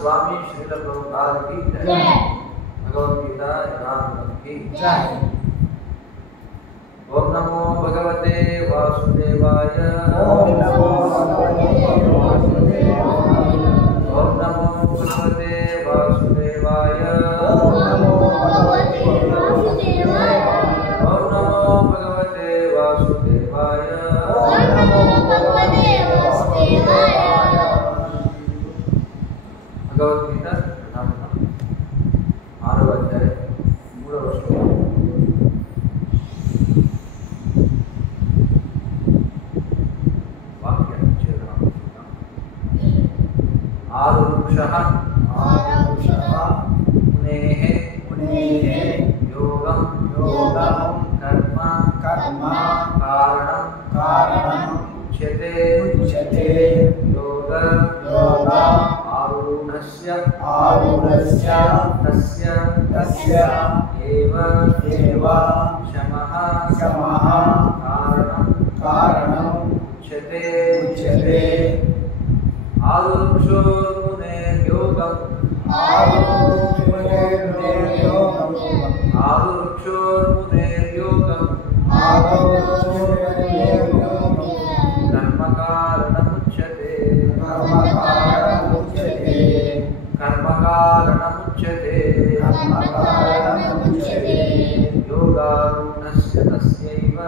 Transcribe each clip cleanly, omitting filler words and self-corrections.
स्वामी श्रील प्रभुपाद की जय। भगवद गीता जनार्दन की जय। ओम नमो भगवते वासुदेवाय। ओम नमो भगवते वासुदेवाय। ओम नमो भगवते वासुदेवाय। ओम नमो भगवते वासुदेवाय। ओम नमो भगवते वासुदेवाय। ओम नमो भगवते वासुदेवाय। भगवद्गीता आरो अध्याय 3వ శ్లోకం वाक्याన్ని చేద్దాం. ఆరుక్షః మునేః యోగం కర్మ కారణం ఉచ్యతే యోగ आरूढस्य तस्य एव शमः कारणम् उच्यते। आरुक्षोर्मुनेर्योगम् कर्मकारणमुच्यते योगारूढस्य तस्यैव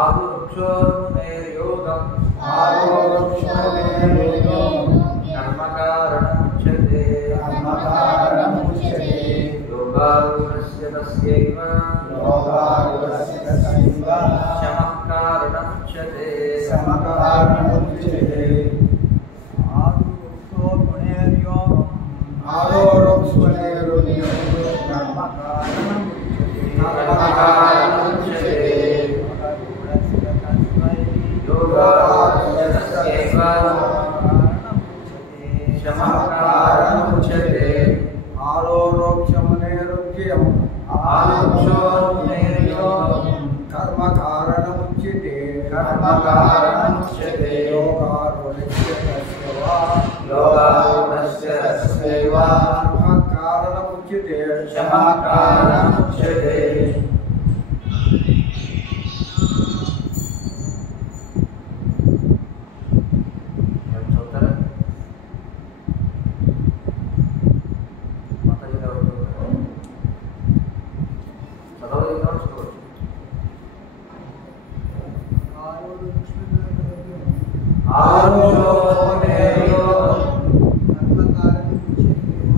आरुक्षोर्मुनेर्योगम्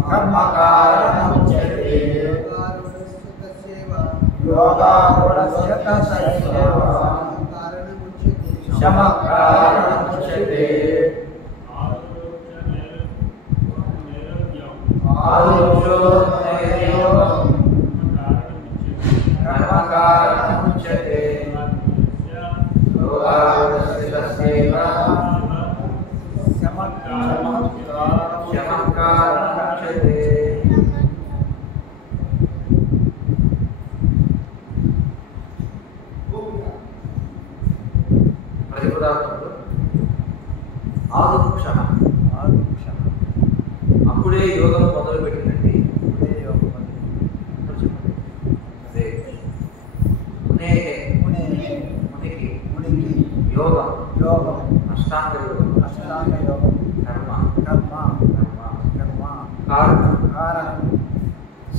कर्मकारणमुच्यते योगारूढस्य तस्यैव शमः कारणमुच्यते అప్పుడే యోగం మొదలు పెట్టిందండి. యోగం అష్టాంగ యోగం కర్మ కారణం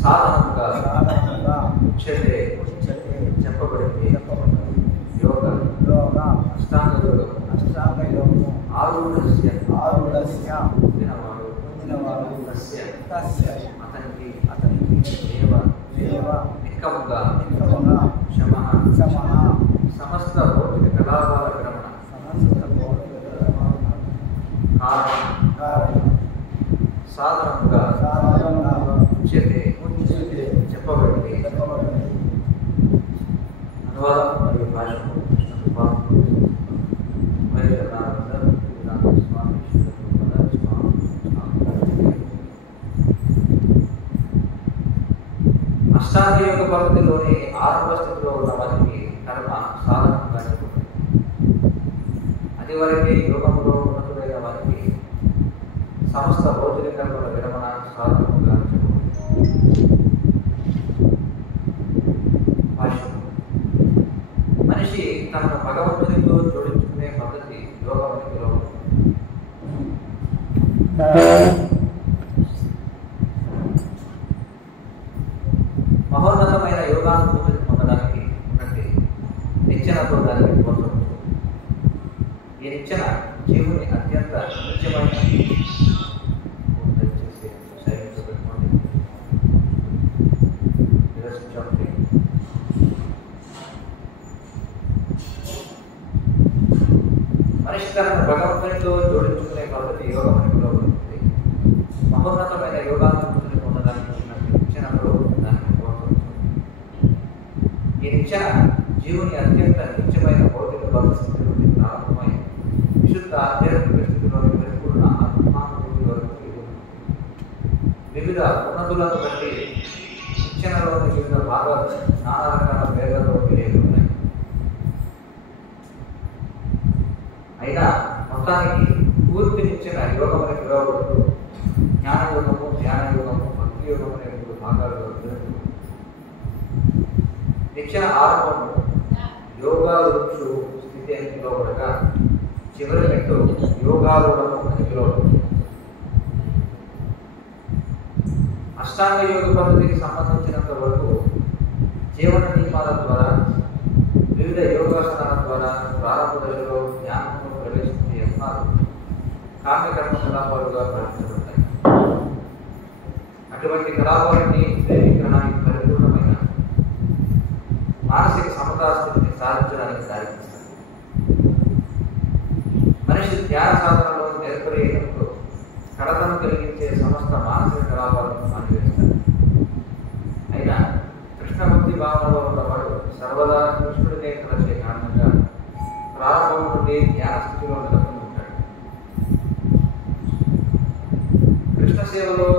సాధనంగా ఉచ్యతే చెప్పబడింది. యోగ అష్టాంగ యోగం ఆరుఢస్య పొందినవాడు అతనికి నిక్కముగా శమః సమస్త భౌతిక కలాపాల విరమణ సాధనంగా ఉచ్యతే చెప్పబడింది. అనువాదం మరియు భాషను అష్టాంగ యోగ పద్ధతిలోని ఆరంభ స్థితిలో ఉన్న వారికి కర్మ సాధనంగా చెప్పబడింది. అది వరకే యోగంలో ఉన్నతులైన వారికి సమస్త భౌతిక కర్మల విరమణ సాధనంగా చెప్పబడింది. మనిషి తనను భగవంతునితో జోడించుకునే పద్ధతి యోగం అని పిలువబడుతుంది. మహోన్నతమైన యోగానుభూతిని పొందడానికి ఉన్నట్టు నిచ్చెనతో దానికి పోల్చవచ్చు. ఈ నిచ్చెన జీవుని అత్యంత నిత్యమైన మనిషి తనను భగవంతునితో జోడించుకునే పద్ధతి యోగం అని పిలువబడుతుంది. మహోన్నతమైన యోగానుభూతిని పొందడానికి ఉన్నట్టు నిచ్చెనతో దానికి పోల్చవచ్చు. ఈ నిచ్చెన జీవుని అత్యంత నిత్యమైన భౌతిక పరిస్థితి నుండి ప్రారంభమై విశుద్ధ ఆధ్యాత్మిక స్థితిలోని పరిపూర్ణ ఆత్మానుభూతి వరకు వివిధ ఉన్నతులను బట్టి నిచ్చెనలోని వివిధ భాగాలు నానా రకాల వేగాల్లో తెలియదు ఉన్నాయి. అయినా మొత్తానికి పూర్తి నిచ్చెన యోగం అని పిలువబడుతూ జ్ఞానయోగము, ధ్యానయోగము, భక్తి యోగం అనే 3 భాగాలుగా జరుగుతుంది. నిచ్చెన ఆరంభము యోగారుక్షు స్థితి అని పిలువబడగా చివరి మెట్టు యోగారూఢము అని పిలువబడుతుంది. అష్టాంగ యోగ పద్ధతికి సంబంధించినంత వరకు జీవన నియమాల ద్వారా వివిధ యోగాసనాలు ప్రారంభ దశలో జ్ఞానంలో ప్రవేశించే యత్నాలు కామ్యకర్మ కలాపాలుగా ప్రకటించబడతాయి. అటువంటి కలాపాలన్నీ శ్రేణీకరణానికి పరిపూర్ణమైన మానసిక సమతాస్థితిని సాధించడానికి దారితీస్తాయి. మనిషి ధ్యాన సాధనలో నేర్పరేయడంతో కలతను కలిగించే సమస్త మానసిక కలాపాలను మానివేస్తాడు. అయినా కృష్ణ భక్తి భావనలో ఉన్నవాడు సర్వదా కృష్ణుడినే తలచే కారణంగా ప్రారంభం నుండి ధ్యాన స్థితిలో నెలకొని ఉంటాడు. కృష్ణ సేవలో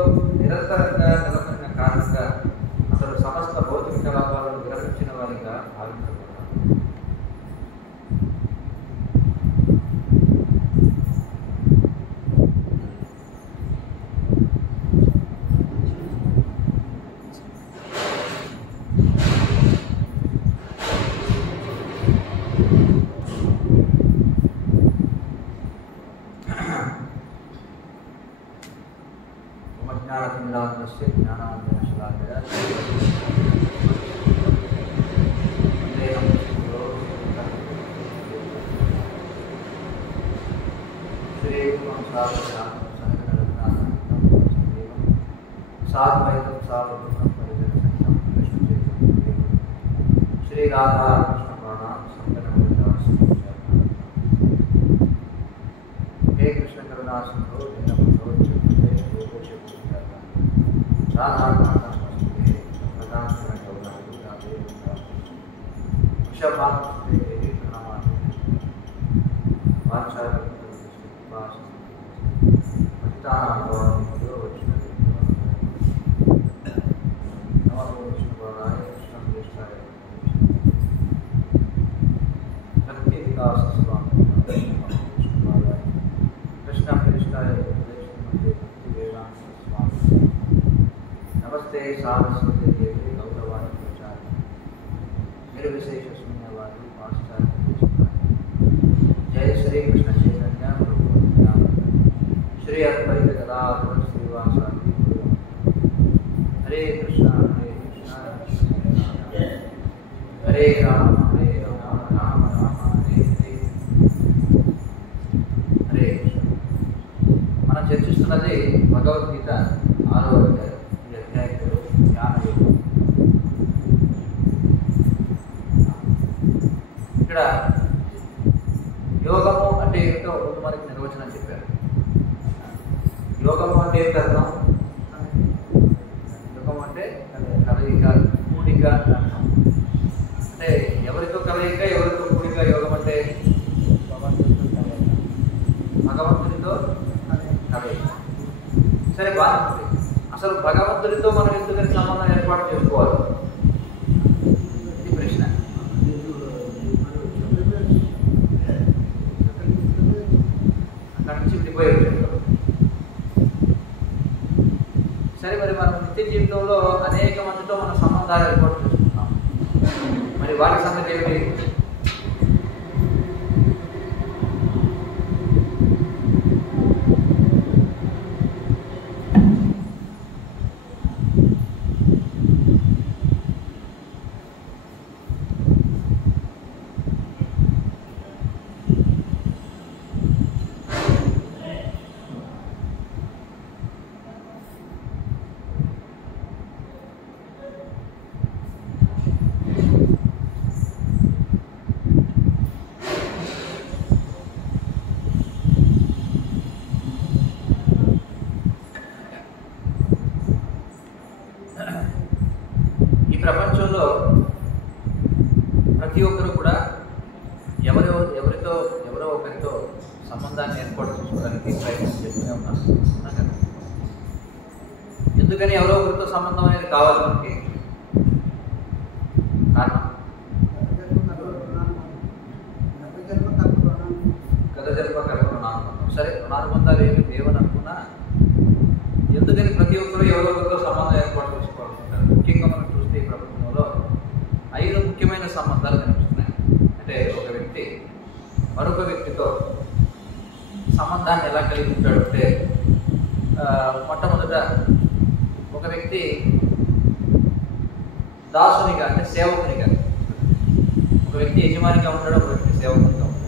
నిరంతరంగా నెలకొన్న కారణంగా అతడు సమస్త భౌతిక కలాపాలను విరమించిన వారిగా భావించబడతాడు. శ్రీ రాధా కృష్ణ హే కృష్ణ కరుణాసింధో రాధా नमस्ते सारस्वती देवी गौरवाणी प्रचार निर्विशेष शून्यवादी पाश्चात्य जय श्री कृष्ण चैतन्य प्रभु श्री अद्वैत गदाधर श्रीवासादि हरे कृष्ण हरे राम राम राम हरे हरे हरे कृष्ण మనం చర్చిస్తున్నది భగవద్గీత 6వ అధ్యాయం ధ్యాన యోగం. ఇక్కడ యోగము అంటే ఏమిటో ముందు మనకి నిర్వచనం చెప్పారు. యోగము అంటే ఏంటి అర్థం? యోగం అంటే కలయిక, కూడిక అర్థం. అంటే ఎవరితో కలయిక, ఎవరితో కూడిక? యోగం అంటే భగవంతునితో కలయిక. సరే, బాగుంది. అసలు భగవంతుడితో మనం ఎందుకని సంబంధం ఏర్పాటు చేసుకోవాలి? ఇది ప్రశ్న. అక్కడి నుంచి విడిపోయారు. సరే, మరి మనం నిత్య జీవితంలో అనేక మందితో మన సంబంధాలు ఏర్పాటు చేసుకుంటాం. మరి వాటి సంగతి ఏమిటి? ప్రపంచంలో ప్రతి ఒక్కరు కూడా ఎవరో ఒకరితో సంబంధాన్ని ఏర్పాటు చేసుకోవడానికి ప్రయత్నం చేస్తూనే ఉన్నారు. ఎందుకని ఎవరో ఒకరితో సంబంధం అనేది కావాలి మనకి? కారణం గత జన్మ కర్మ రుణానుబంధం. సరే, రుణానుబంధాలు ఏమి లేవని అనుకున్నా ఎందుకని ప్రతి ఒక్కరు ఎవరో ఒకరితో సంబంధం ఏర్పాటు చేసుకోవాలనుకుంటారు? ముఖ్యంగా మనం చూస్తే ఈ ప్రపంచంలో 5 ముఖ్యమైన సంబంధాలు కనిపిస్తున్నాయి. అంటే ఒక వ్యక్తి మరొక వ్యక్తితో సంబంధాన్ని ఎలా కలిగి ఉంటాడు అంటే, మొట్టమొదట ఒక వ్యక్తి దాసునిగా అంటే సేవకునిగా, ఒక వ్యక్తి యజమానిగా ఉంటాడు, ఒక వ్యక్తి సేవకునిగా ఉంటాడు.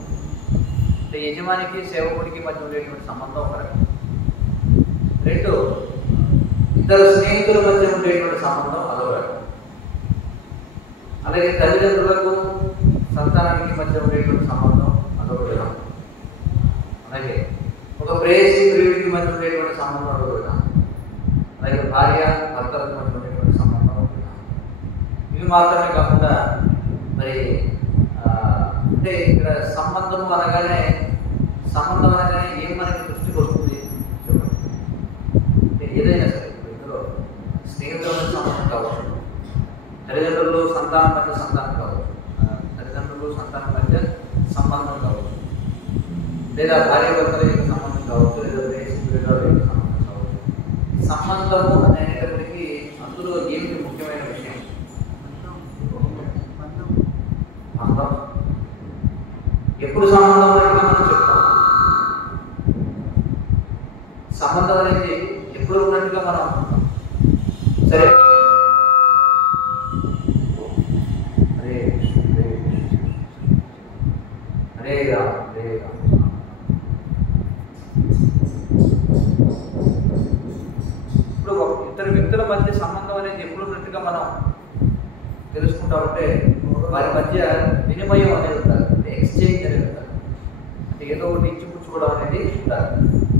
అంటే యజమానికి సేవకుడికి మధ్య ఉండేటువంటి సంబంధం ఒక రకం. రెండు, ఇద్దరు స్నేహితుల మధ్య ఉండేటువంటి సంబంధం అదొక రకం. అలాగే తల్లిదండ్రులకు సంతానానికి మధ్య ఉండేటువంటి సంబంధం అదొక విధానం. అలాగే ఒక ప్రేయసి ప్రియుడికి మధ్య ఉండేటువంటి సంబంధం అదొక విధానం. అలాగే భార్య భర్తలకు మధ్య ఉండేటువంటి సంబంధం ఒక విధానం. ఇవి మాత్రమే కాకుండా మరి అంటే ఇక్కడ సంబంధం అనగానే ఏం మనకి దృష్టికి వస్తుంది చెప్పండి. ఏదైనా సరే ఇందులో స్నేహితుల మధ్య సంబంధం కావచ్చు, తల్లిదండ్రులు సంతానం మధ్య సంతానం కావచ్చు, తల్లిదండ్రులు సంతానం మధ్య సంబంధం కావచ్చు, లేదా భార్య భర్తల యొక్క సంబంధం కావచ్చు, లేదా ప్రేమికుల యొక్క సంబంధం కావచ్చు. సంబంధము అనేటప్పటికీ అందులో ఏమిటి ముఖ్యమైన విషయం? బంధం. ఎప్పుడు సంబంధం ఉన్నట్టుగా మనం చెప్తాం. సంబంధం అనేది ఎప్పుడు ఉన్నట్టుగా మనం అనుకుంటాం. సరే, అరే అరే రామ్ అరే రామ్. ఇప్పుడు ఇద్దరు వ్యక్తుల మధ్య సంబంధం అనేది ఎప్పుడు ఉన్నట్టుగా మనం తెలుసుకుంటామంటే వారి మధ్య వినిమయం అనేది ఉండాలి, అంటే ఎక్స్చేంజ్ అనేది ఉండాలి. అంటే ఏదో ఒకటి ఇచ్చిపుచ్చుకోవడం అనేది ఉండాలి.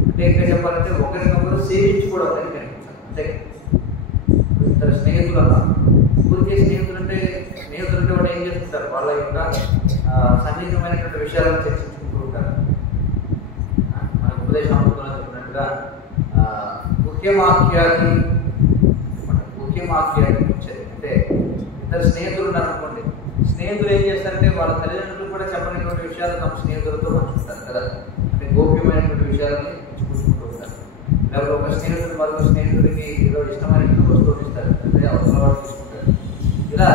అంటే ఇంకా చెప్పాలంటే ఒకరినొకరు సేవించుకోవడం అనేది కనిపించాలి. అంటే ఇద్దరు స్నేహితులు అన్నా, ఊరికే స్నేహితులు అంటే వాళ్ళు ఏం చేసుకుంటారు, వాళ్ళ యొక్క సన్నిహితమైనటువంటి విషయాలను చర్చించుకుంటూ ఉంటారు. మన ఉపదేశాంలో చెప్పినట్టుగా ముఖ్యవాక్యాన్ని ఉంచారు. అంటే ఇద్దరు స్నేహితులు ఉన్నారనుకోండి, స్నేహితులు ఏం చేస్తారంటే వాళ్ళ తల్లిదండ్రులు కూడా చెప్పినటువంటి విషయాలు తమ స్నేహితులతో పంచుకుంటారు కదా. అంటే గోప్యమైనటువంటి విషయాలని ఇచ్చిపుచ్చుకుంటూ ఉంటారు. లేకపోతే ఒక స్నేహితుడు మరొక స్నేహితుడికి ఏదో ఇష్టమైనటువంటి వస్తువులు ఇస్తారు, అంటే అవసరం వాళ్ళు తీసుకుంటారు. ఇలా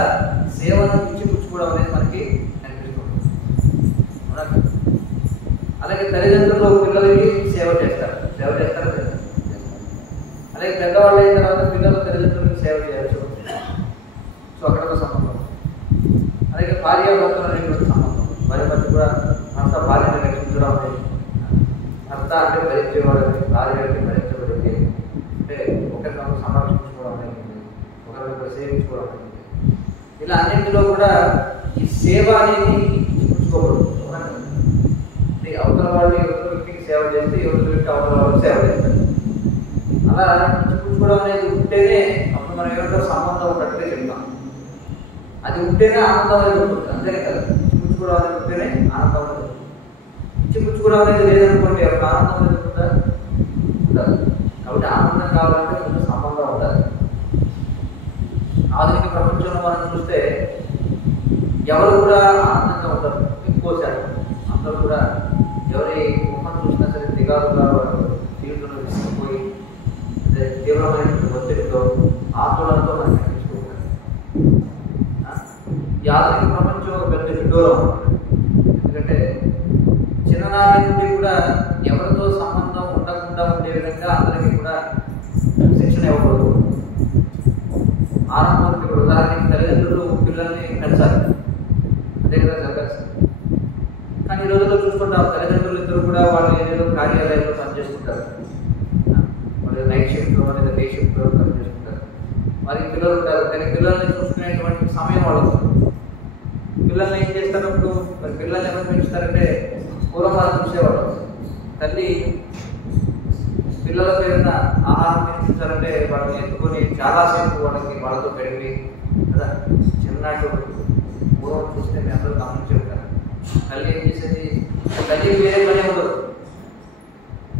సేవను ఇచ్చిపుచ్చుకోవడం అనేది మనకి కనిపిస్తుంది. అలాగే తల్లిదండ్రులు పిల్లలకి సేవ చేస్తారు కదా. అలాగే పెద్దవాళ్ళు అయిన తర్వాత పిల్లలు తల్లిదండ్రులకి సేవ చేయాల్సి ఉంటుంది. సో అక్కడ ఒక సంబంధం. అలాగే భార్యాభర్తలు అనేటువంటి సంబంధం. వారి మధ్య కూడా భర్త భార్యను రక్షించడం అనేది, భర్త అంటే భరించేవాడు, భార్య అంటే భరించబడింది. అంటే ఒకరినొకరు సంరక్షించుకోవడం అనేది, ఒకరినొకరు సేవించుకోవడం అనేది. ఇలా అన్నింటిలో కూడా ఈ సేవ అనేది ఇచ్చిపుచ్చుకోబడుతుంది. అంటే అవతల వాళ్ళు ఎవరి వ్యక్తికి సేవ చేస్తే ఎవరి వ్యక్తి అవతల వాళ్ళకి సేవ చేస్తారు. అలా ఇచ్చిపుచ్చుకోవడం అనేది ఉంటేనే అప్పుడు మనం ఏమంటే సంబంధం ఉన్నట్టుగా చెప్తాం. అది ఉంటేనే ఆనందం అనేది ఉంటుంది, అంతే కదా. ఇచ్చిపుచ్చుకోవడం అనేది ఉంటేనే ఆనందం అనేది ఉంటుంది. ఇచ్చిపుచ్చుకోవడం అనేది లేదనుకోండి, ఒక ఆనందం అనేది ఉంటుందా? ఉండదు. కాబట్టి ఆనందం కావాలంటే ముందు సంబంధం ఉండాలి. ఆధునిక ప్రపంచంలో మనం చూస్తే ఎవరు కూడా ఆనందంగా ఉంటారు. ఎక్కువ శాతం అందరూ కూడా ఎవరి ముఖం చూసినా సరే దిగాలుగా జీవితంలో విసిగిపోయి తీవ్రమైనటువంటి ఒత్తిడితో ఆందోళనతో మనకి కనిపిస్తూ ఉంటారు. ఈ ఆధునిక ప్రపంచం ఒక పెద్ద విడ్డూరం. ఎందుకంటే చిన్ననాటి నుండి కూడా ఎవరితో సంబంధం ఉండకుండా ఉండే విధంగా అందరికీ కూడా శిక్షణ ఇవ్వకూడదు. ఆరంభంలో ఇప్పుడు ఉదాహరణకి తల్లిదండ్రులు పిల్లల్ని పెంచాలి, అదే కదా జరగాల్సింది. కానీ ఈ రోజుల్లో చూసుకుంటాం, తల్లిదండ్రులు ఇద్దరు కూడా వాళ్ళు ఏదేదో కార్యాలయాల్లో పనిచేస్తుంటారు. వాళ్ళు నైట్ షిఫ్ట్లో లేదా డే షిఫ్ట్లో పనిచేస్తుంటారు. వారికి పిల్లలు ఉంటారు, కానీ పిల్లల్ని చూసుకునేటువంటి సమయం వాళ్ళకు. పిల్లల్ని ఏం చేస్తారప్పుడు, మరి పిల్లల్ని ఎవరు పెంచుతారంటే పూర్వం వాళ్ళు చూసేవాళ్ళు. తల్లి పిల్లల పేరున ఆహారం తినిపించాలంటే వాళ్ళని ఎత్తుకొని చాలాసేపు వాళ్ళతో గడిపి కదా. చిన్ననాటి పూర్వం చూస్తే మీ అందరూ గమనించి ఉంటారు. తల్లి ఏం చేసేది, తల్లికి వేరే పని ఉండదు.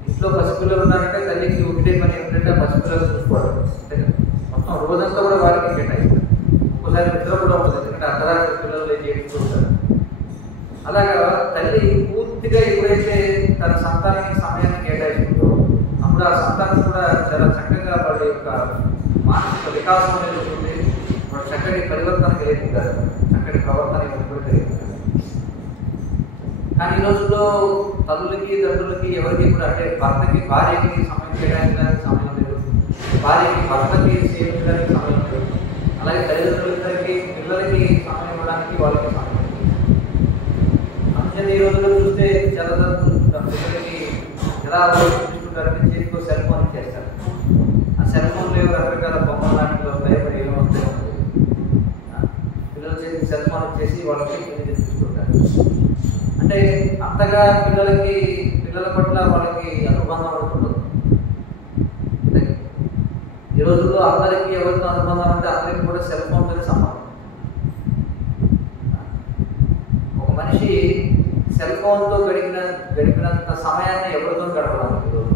ఇంట్లో పసిపిల్లలు ఉన్నారంటే తల్లికి ఒకటే పని ఏంటంటే పసిపిల్లలు చూసుకోవడం. మొత్తం రోజంతా కూడా వారికి కేటాయిస్తారు. ఒక్కోసారి నిద్ర కూడా ఉంటుంది, ఎందుకంటే అర్ధరాత్రి పిల్లలు చేస్తూ ఉంటారు. అలాగా తల్లి పూర్తిగా ఎప్పుడైతే తన సంతానానికి సమయాన్ని కేటాయిస్తుందో అప్పుడు ఆ సంతానం కూడా చాలా చక్కగా వాళ్ళ యొక్క మానసిక వికాసం అనేది ఉంటుంది. వాళ్ళు చక్కటి పరివర్తన కలిగిస్తారు, చక్కటి ప్రవర్తన కలిగిస్తారు. కానీ ఈ రోజుల్లో తల్లులకి తండ్రులకి ఎవరికి కూడా, అంటే భర్తకి భార్యకి సమయం కేటాయించడానికి సమయం లేదు, భార్యకి భర్తకి సేవించడానికి సమయం లేదు, అలాగే తల్లిదండ్రులిద్దరికి పిల్లలకి సమయం ఇవ్వడానికి వాళ్ళకి సమయం లేదు. అందుకని ఈ రోజుల్లో చూస్తే చాలా పిల్లలకి ఎలా చూసుకుంటారంటే చేతికి సెల్ ఫోన్ ఇచ్చేస్తారు. ఆ సెల్ ఫోన్లో రకరకాల బొమ్మలు లాంటివి భయపడి ఏమవుతుంది, పిల్లల చేతికి సెల్ ఫోన్ ఇచ్చేసి వాళ్ళకి చూసుకుంటారు. అంటే అంతగా పిల్లల పట్ల వాళ్ళకి అనుబంధం ఉండదు. ఈ రోజుల్లో అందరికీ ఎవరితో అనుబంధం అంటే అందరికీ కూడా సెల్ ఫోన్ మీద సంబంధం. ఒక మనిషి సెల్ ఫోన్తో గడిపినంత సమయాన్ని ఎవరితో గడపడం. ఈరోజు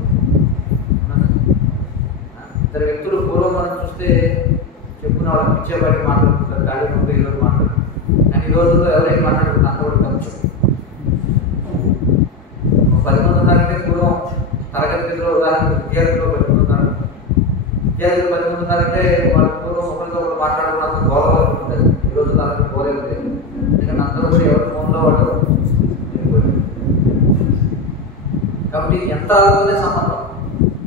ఇద్దరు వ్యక్తులు పూర్వం మనం చూస్తే చెప్పుకున్న వాళ్ళకి పిచ్చేబడి మాట్లాడుకుంటారు, గాలి ముందు ఈరోజు మాట్లాడుతారు. కానీ ఈ రోజుల్లో ఎవరైనా మాట్లాడుకుంటే అంత కూడా ఖర్చు. 10 మంది ఉన్నారంటే పూర్వం తరగతి గదిలో ఉదాహరణకు విద్యార్థులు 10 మంది ఉన్నారు. విద్యార్థులు 10 మంది ఉన్నారంటే వాళ్ళు పూర్వం ఒకరితో ఒకరు మాట్లాడుకున్నంత గౌరవం ఉంటుంది. ఈ రోజు అలాంటి గౌరవం లేదు. ఎందుకంటే అందరూ కూడా ఎవరి ఫోన్లో వాళ్ళు కాబట్టి యంత్రాలతోనే సంబంధం,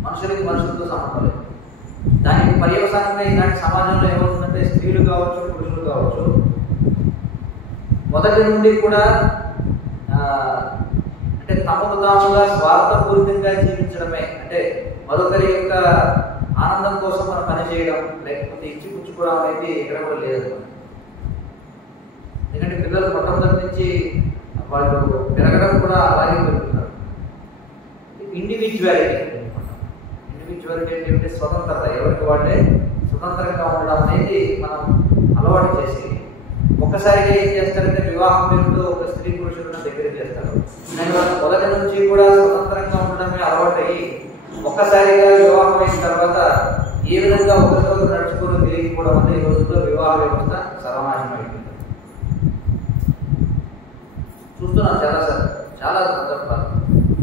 మనుషులకి మనుషులతో సంబంధం లేదు. దానికి పర్యవసానంగా ఇలాంటి సమాజంలో ఏమవుతుందంటే స్త్రీలు కావచ్చు, పురుషులు కావచ్చు, మొదటి నుండి కూడా అంటే తమకు తాముగా స్వార్థపూరితంగా జీవించడమే. అంటే మరొకరి యొక్క ఆనందం కోసం మనం పనిచేయడం, లేకపోతే ఇచ్చిపుచ్చుకోవడం అనేది ఇక్కడ కూడా లేదు. ఎందుకంటే పిల్లలు మొట్టమొదటి నుంచి వాళ్ళు పెరగడం కూడా అలాగే పెరుగుతున్నారు. ఇండివిజువాలిటీ ఏంటంటే స్వతంత్రత, ఎవరికి వాళ్ళే స్వతంత్రంగా ఉండడం అనేది మనం అలవాటు చేసి ఒక్కసారిగా ఏం చేస్తారంటే వివాహం పేరుతో ఒక స్త్రీ పురుషులను దగ్గర చేస్తారు. కానీ వాళ్ళు మొదటి నుంచి కూడా స్వతంత్రంగా ఉండడమే అలవాటయ్యి ఒక్కసారిగా వివాహం అయిన తర్వాత ఏ విధంగా ఒకరితో నడుచుకుని తెలియకపోవడం వల్ల ఈ రోజుల్లో వివాహ వ్యవస్థ సర్వనాశనం అయిపోయింది. చూస్తున్నాం చాలా సందర్భాలు.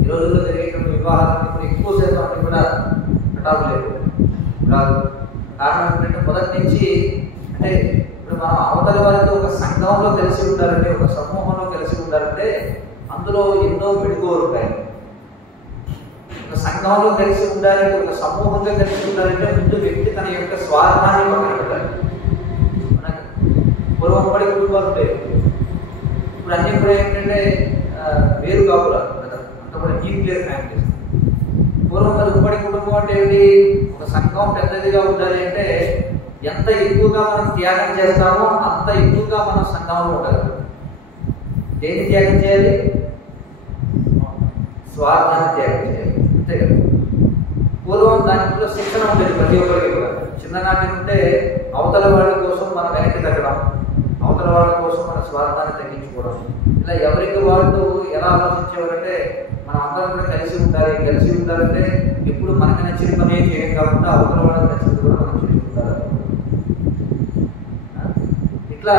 ఈ రోజుల్లో జరిగేటువంటి వివాహాలను ఇప్పుడు ఎక్కువ శాతం అన్ని కూడా కటాపు లేదు కాదు. కారణం ఏంటంటే మొదటి నుంచి అంటే ఇప్పుడు మనం అవతలి వారితో ఒక సంఘంలో కలిసి ఉండాలంటే, ఒక సమూహంలో కలిసి ఉండాలంటే అందులో ఎన్నో మెడుకోలు ఉంటాయి. ఒక సంఘంలో కలిసి ఉండాలంటే, ఒక సమూహంగా కలిసి ఉండాలంటే ముందు వ్యక్తి తన యొక్క స్వార్థాన్ని పక్కన పెట్టాలి. పూర్వం ఉమ్మడి కుటుంబాలు ఉంటాయి, ఇప్పుడు అన్ని కూడా ఏంటంటే వేరు కాపురా అంత కూడా న్యూక్లియర్ ఫ్యామిలీస్. పూర్వం మరి ఉమ్మడి కుటుంబం అంటే ఏంటి, ఒక సంఘం పెద్దదిగా ఉండాలి అంటే ఎంత ఎక్కువగా మనం త్యాగం చేస్తామో అంత ఎక్కువగా మనం సంఘంలో ఉండగలం. దేన్ని త్యాగం చేయాలి? స్వార్థాన్ని త్యాగం చేయాలి, అంతే కదా. పూర్వం దాంట్లో శిక్షణ ఉండేది ప్రతి ఒక్కరికి కూడా. చిన్ననాటి నుండే అవతల వాళ్ళ కోసం మనం వెనక్కి తగ్గడం, అవతల వాళ్ళ కోసం మన స్వార్థాన్ని తగ్గించుకోవడం, ఇలా ఎవరికి వాళ్ళు ఎలా ఆలోచించేవారంటే మనం అందరం కూడా కలిసి ఉండాలంటే ఎప్పుడు మనకు నచ్చిన పని చేయడం కాకుండా అవతల వాళ్ళకి నచ్చింది కూడా మనం చేసుకుంటారు. ఇట్లా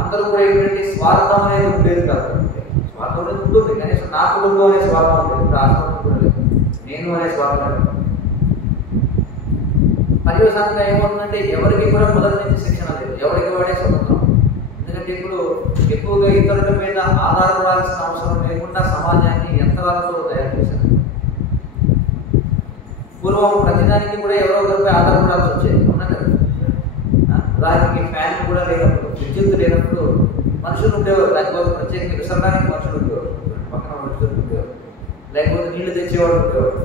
అందరూ కూడా ఏంటంటే స్వార్థం అనేది ఉండేది కాదు. స్వార్థం అనేది ఉంటుంది, కనీసం నా కుటుంబం అనే స్వార్థం ఉంటుంది. ఇప్పుడు ఆ స్వార్థం కూడా లేదు, నేను అనే స్వార్థం. పర్యవసానంగా ఏమవుతుందంటే ఎవరికి కూడా మొదటి నుంచి శిక్షణ లేదు, ఎవరికి వాడే స్వతంత్రం. ఎందుకంటే ఇప్పుడు ఎక్కువగా ఇతరుల మీద ఆధారపడాల్సిన అవసరం లేకుండా సమాజాన్ని యంత్రాలతో తయారు చేశారు. పూర్వం ప్రతిదానికి కూడా ఎవరో ఒకరిపై ఆధారపడాల్సి వచ్చేది, అవునా కదా. ఉదాహరణకి ఫ్యాన్ కూడా లేనప్పుడు, విద్యుత్ లేనప్పుడు మనుషులు ఉండేవారు, దానికోసం ప్రత్యేకంగా విసరడానికి మనుషులు ఉండేవారు, పక్కన మనుషులు ఉండేవారు, లేకపోతే నీళ్లు తెచ్చేవాడు ఉండేవాడు,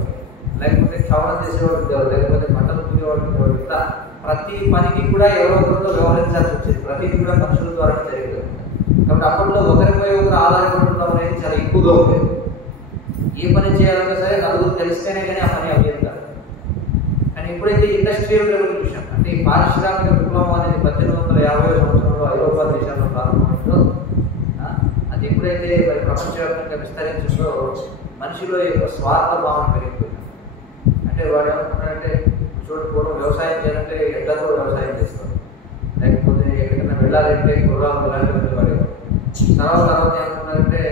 లేకపోతే క్షవరం చేసేవాడు ఉండేవారు, లేకపోతే బట్టలు ఉండేవాడు ఉండేవాడు. ఇట్లా ప్రతి పనికి కూడా ఎవరో ఒకరితో వ్యవహరించాల్సి వచ్చేది. ప్రతిదీ కూడా మనుషుల ద్వారా జరిగేది. కాబట్టి అప్పట్లో ఒకరిపై ఒకరు ఆధారపడడం అనేది చాలా ఎక్కువగా ఉండేది. ఏ పని చేయాలన్నా సరే నలుగురు తెలిస్తేనే కానీ ఆ పని అయ్యేది కాదు. కానీ ఎప్పుడైతే ఇండస్ట్రియల్ రెవల్యూషన్ అంటే ఈ పారిశ్రామిక విప్లవం అనేది 1850వ సంవత్సరంలో ఐరోపా దేశాల్లో ప్రారంభమైందో, అది ఎప్పుడైతే మరి ప్రపంచవ్యాప్తంగా విస్తరించిందో మనిషిలో యొక్క స్వార్థ భావన పెరిగిపోయింది. అంటే వాడు ఏమనుకుంటాడంటే చూడకపోవడం, వ్యవసాయం చేయాలంటే ఎడ్లతో వ్యవసాయం చేస్తారు, లేకపోతే ఎక్కడికైనా వెళ్ళాలంటే గుర్రాలు ఇలాంటి వెళ్ళేవాడు. తర్వాత ఏమనుకున్నారంటే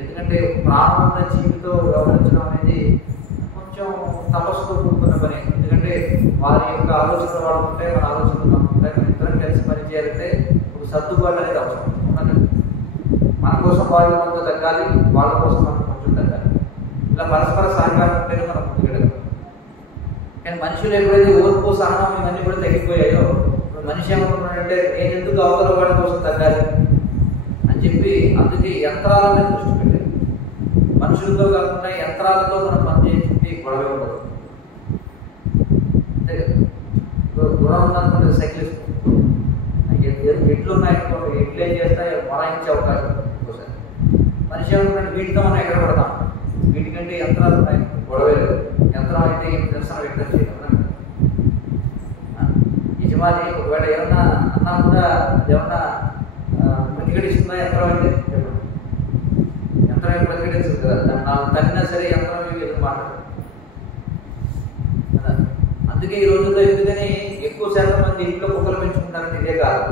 ఎందుకంటే ప్రాణం ఉన్న జీవితో వ్యవహరించడం అనేది కొంచెం తపస్సుతో కూడుకున్న పని. ఎందుకంటే వారి యొక్క ఆలోచనలు వాళ్ళు ఉంటాయి, మన ఆలోచనలు మనకు ఉంటాయి. మన ఇద్దరం కలిసి పని చేయాలంటే ఒక సర్దుబాటు అనేది అవసరం. మన కోసం వాళ్ళు కొంత తగ్గాలి, వాళ్ళ కోసం మనం కొంచెం తగ్గాలి. ఇలా పరస్పర సహకారం ఉంటేనే మనం ముందుకెళ్ళగలం. కానీ మనుషులు ఎప్పుడైతే ఓర్పు సహనం ఇవన్నీ కూడా తగ్గిపోయాయో ఇప్పుడు మనిషి ఏమనుకున్నాడంటే నేను ఎందుకు అవతల వాడి కోసం తగ్గాలి అని చెప్పి అందుకే యంత్రాల మీద దృష్టి పెట్టారు. మనుషులతో కాకుండా యంత్రాలతో మనం పనిచేసి గొడవ ఉండదు. అంతే కదా. గుణం ఉందనుకుంటే సైకిల్ ఎట్లు ఉన్నాయనుకోండి, ఎట్లు ఏం చేస్తాయి మరాయించే అవకాశం ఉంది. ఇంకోసారి మనిషి ఏమనుకుంటే వీటితో మనం ఎక్కడ పడతాం, వీటికంటే యంత్రాలు ఉన్నాయి, గొడవ లేదు. యంత్రం అయితే నిరసన వ్యక్తం చేయడం. యజమాని ఒకవేళ ఏమన్నా అన్నా కూడా ఏమన్నా ప్రతిఘటిస్తుందా యంత్రం అంటే చెప్పండి. యంత్రం ఏమి ప్రతిఘటిస్తుంది కదా, నాకు తగ్గినా సరే యంత్రం ఏమి ఎదురు మాట్లాడదు. అందుకే ఈ రోజుల్లో ఎందుకని ఎక్కువ శాతం మంది ఇంట్లో కుక్కలు పెంచుకుంటారంటే ఇదే కాదు.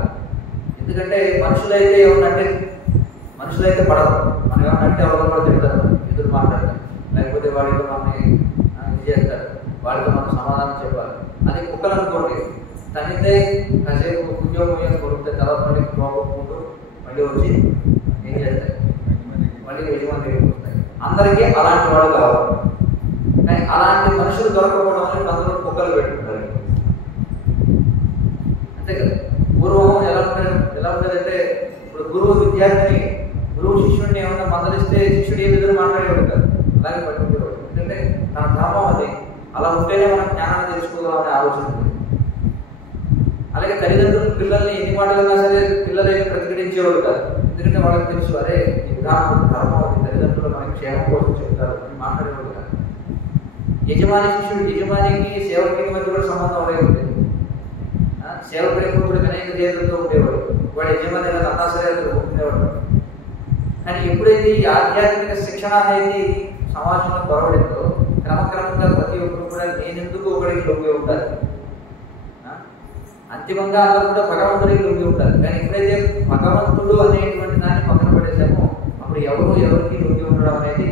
ఎందుకంటే మనుషులైతే పడదు. మనం ఏమన్నంటే ఎవరు కూడా తిడతారు, ఎదురు మాట్లాడతారు, లేకపోతే వాడితో మనల్ని ఇది చేస్తారు, వాడితో మనం సమాధానం చెప్పాలి. అది కుక్కలు అనుకోండి, తనితే కాసేపు ఉద్యోగం కొడుకుతే తర్వాత మళ్ళీ పోగొట్టుకుంటూ మళ్ళీ వచ్చి ఏం చేస్తాయి, మళ్ళీ యజమాని దగ్గరికి వస్తాయి. అందరికీ అలాంటి వాడు కావాలి. కానీ అలాంటి మనుషులు దొరకపోవడం అనేది అందరూ కుక్కలు పెట్టుకుంటారు. అంతే కదా. పూర్వం ఎలా ఉంటుందంటే ఇప్పుడు గురువు శిష్యుడిని ఏమన్నా మందలిస్తే శిష్యుడు ఏ విధంగా మాట్లాడేవాడు కాదు, అలాగే పట్టుకుంటాడు. ఎందుకంటే తన ధర్మం అది, అలా ఉంటేనే మనం జ్ఞానాన్ని తెలుసుకోగలం అనే ఆలోచన ఉంది. అలాగే తల్లిదండ్రులు పిల్లల్ని ఎన్ని మాటలన్నా సరే పిల్లలు ప్రతిఘటించేవాడు కాదు. ఎందుకంటే వాళ్ళకి తెలుసు, అరే ఈ విధానం ధర్మం అది, తల్లిదండ్రులు మనకి క్షేమం కోసం చెప్తారు అని మాట్లాడేవాడు కాదు. యజమానికి సేవకుడికి మధ్య కూడా సంబంధం అలాగే ఉండేది. సేవకుడు ఎప్పుడు కూడా వినయ విధేయతలతో ఉండేవాడు. వాడు యజమాని ఎలా అన్నా సరే ఉండేవాడు. కానీ ఎప్పుడైతే ఈ ఆధ్యాత్మిక శిక్షణ అనేది సమాజంలో పొరవడిందో క్రమక్రమంగా ప్రతి ఒక్కరు కూడా నేనెందుకు ఒకరికి లొంగి ఉంటారు, అంతిమంగా అందరూ కూడా భగవంతుడికి లొంగి ఉంటారు. కానీ ఎప్పుడైతే భగవంతుడు అనేటువంటి దాన్ని పక్కన పడేసామో అప్పుడు ఎవరికి లొంగి ఉండడం అనేది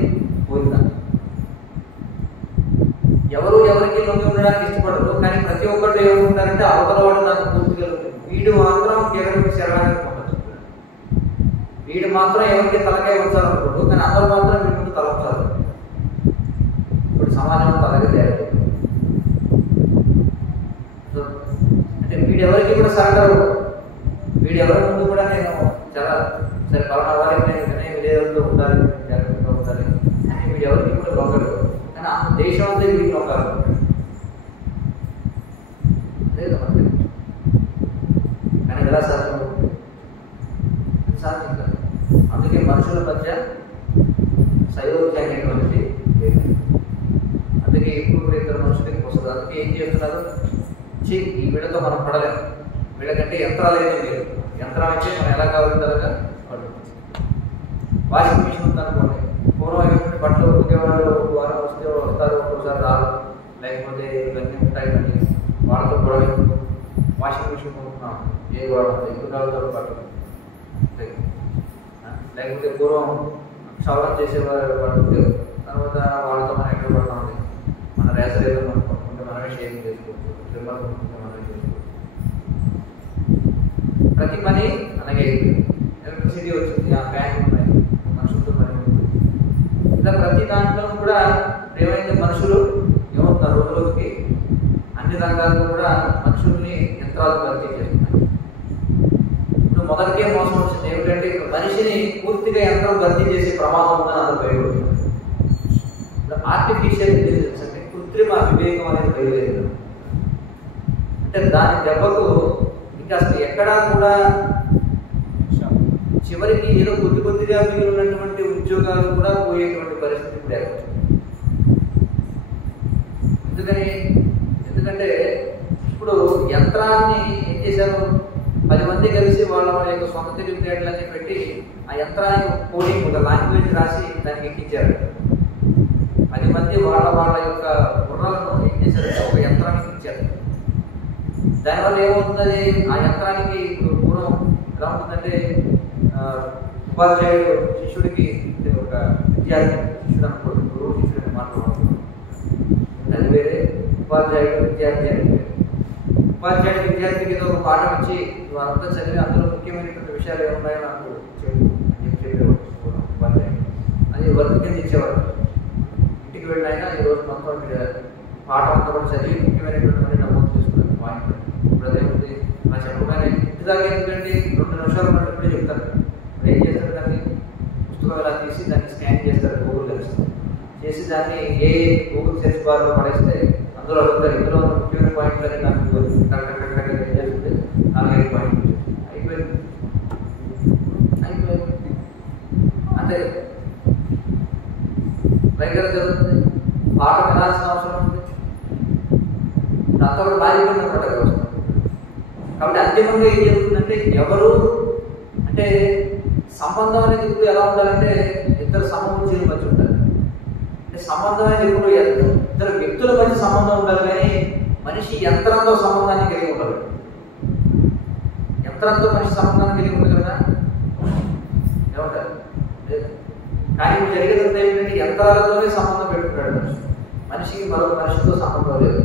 పోయింది. ఎవరికి లొంగి ఉండడానికి ఇష్టపడరు. కానీ ప్రతి ఒక్కరు ఏమనుకుంటారంటే అవతల వాడు నాకు పూర్తిగా వీడు మాత్రం ఎవరికి శరణానికి పొందచ్చు, వీడు మాత్రం ఎవరికి తలకాయ ఉంచాలనుకోడు, కానీ అందరూ మాత్రం వీడి ముందు తల ఉంచాలి. ఇప్పుడు సమాజం అలాగే తయారు. అంటే వీడెవరికి కూడా సహకారం, వీడెవరి ముందు కూడా నేను చాలా సరే పలానా వారికి నేను వినయ విధేయతలతో ఉండాలి, జాగ్రత్తగా ఉండాలి అని వీడెవరికి కూడా లొంగడు. కానీ ఆ దేశం అంతా వీడికి లొంగాలి. అదే కానీ ఎలా సాధ్యం కాదు. అందుకే మనుషుల మధ్య సయోధ్య అనేటువంటిది లేదు. అందుకే ఇప్పుడు కూడా ఇద్దరు మనుషులకి వస్తుంది. అందుకే ఏం చేస్తున్నారు, ఈ వీళ్ళతో మనం పడలేము, వీళ్ళకంటే యంత్రాలు ఏమీ లేదు. యంత్రం అయితే మనం ఎలా కావాలంటే అలాగా పడు. వాషింగ్ మిషన్ ఉందనుకోండి, పూర్వం ఏమిటి బట్టలు ఉతికేవాళ్ళు వారం వస్తే వస్తారు, ఒక్కోసారి రాదు, లేకపోతే ఇవన్నీ ఉంటాయి. మళ్ళీ వాళ్ళతో గొడవ వాషింగ్ మిషన్ కొనుక్కున్నాం, ఏ గొడవ ఎక్కువ కాలుతో పట్టు. లేకపోతే పూర్వం క్షవరం చేసేవారు వాళ్ళు, తర్వాత వాళ్ళతో మనం ఎక్కడ పడతా ఉంది, మన రేసర్ ఏదో మనం కొనుక్కుంటే మనమే షేరింగ్ చేసుకోవచ్చు, ట్రిమ్మర్ కొనుక్కుంటే మనమే చేసుకోవచ్చు. ప్రతి పని అలాగే ఎలక్ట్రిసిటీ వచ్చింది, ఆ ఫ్యాన్ ఉన్నాయి, మనుషులతో పని ఉంటుంది. ఇలా ప్రతి దాంట్లో కూడా ఏమైంది, మనుషులు ఏమవుతున్నారు రోజు రోజుకి అన్ని రంగాల్లో కూడా మనుషుల్ని యంత్రాలు భర్తీ చేస్తున్నాయి. ఇప్పుడు మొదటికే మోసం వచ్చింది ఏమిటంటే మనిషిని పూర్తిగా యంత్రం భర్తీ చేసే ప్రమాదం ఉందని అందరూ భయపడుతున్నారు. ఆర్టిఫిషియల్ ఇంటెలిజెన్స్ అంటే కృత్రిమ వివేకం అనేది బయలుదేరింది. అంటే దాని దెబ్బకు ఇంకా అసలు ఎక్కడా కూడా చివరికి ఏదో కొద్దిగా మిగిలినటువంటి ఉద్యోగాలు కూడా పోయేటువంటి పరిస్థితి ఇప్పుడు ఎందుకంటే ఇప్పుడు యంత్రాన్ని ఏం చేశారు, 10 మంది కలిసి వాళ్ళ యొక్క సొంత తెలివితేటలన్నీ పెట్టి ఆ యంత్రానికి కోడింగ్ ఒక లాంగ్వేజ్ రాసి దానికి ఎక్కించారు. 10 మంది వాళ్ళ యొక్క బుర్రలను ఏం చేశారు, ఒక యంత్రానికి ఇచ్చారు. దానివల్ల ఏమవుతుంది, ఆ యంత్రానికి ఇప్పుడు పూర్వం ఎలా ఉంటుందంటే ఉపాధ్యాయుడు శిష్యుడికి ఒక విద్యార్థి శిష్యుడు అనుకోండి, గురువు శిష్యుడిని మాట్లాడుతున్నాడు, అది వేరే, ఉపాధ్యాయుడు విద్యార్థి అని వేరే. ఉపాధ్యాయుడు విద్యార్థికి ఏదో ఒక పాఠం ఇచ్చి వారంతా చదివి అందులో ముఖ్యమైనటువంటి విషయాలు ఏమున్నాయో నాకు చెప్పేవాడు ఉపాధ్యాయుడు. అది వర్క్ కింద ఇచ్చేవాడు. ఇంటికి వెళ్ళినా ఈరోజు మొత్తం పాఠం అంతా కూడా చదివి ముఖ్యమైనటువంటి నమోదు చేసుకున్నాను పాయింట్. ఇప్పుడు అదేముంది అలా చెప్పగానే ఇంటి దాకా ఎందుకంటే 2 నిమిషాలు ఉన్నట్టు చెప్తాను. ఏం చేస్తాడు దాన్ని పుస్తకం ఇలా తీసి దాన్ని స్కాన్ చేస్తారు గూగుల్ లెన్స్ చేసి దాన్ని ఏ గూగుల్ సెర్చ్ బార్లో పడేస్తే అందులో అడుగుతారు ఇందులో ముఖ్యమైన పాయింట్లని నాకు ఏం చేస్తుంది 4-5 పాయింట్లు అయిపోయింది అంతే. రైటర్ జరుగుతుంది పాట వినాల్సిన అవసరం ఉంది దాంతో కూడా బాధ్యత అనమాట వ్యవస్థ. కాబట్టి అంతిమంగా ఏం జరుగుతుందంటే ఎవరు అంటే సంబంధం అనేది ఇప్పుడు ఎలా ఉండాలంటే ఇద్దరు సమూర్చుల మధ్య ఉండాలి. అంటే సంబంధం అనేది ఇప్పుడు ఇద్దరు వ్యక్తుల మధ్య సంబంధం ఉండాలి కానీ మనిషి యంత్రంతో సంబంధాన్ని కలిగి ఉండాలి. యంత్రంతో మనిషి సంబంధాన్ని కలిగి ఉండదు కదా ఏమంటారు. కానీ ఇప్పుడు జరిగేదంతా ఏంటంటే యంత్రాలతోనే సంబంధం పెట్టుకుంటాడు మనిషికి మరొక మనిషితో సంబంధం లేదు.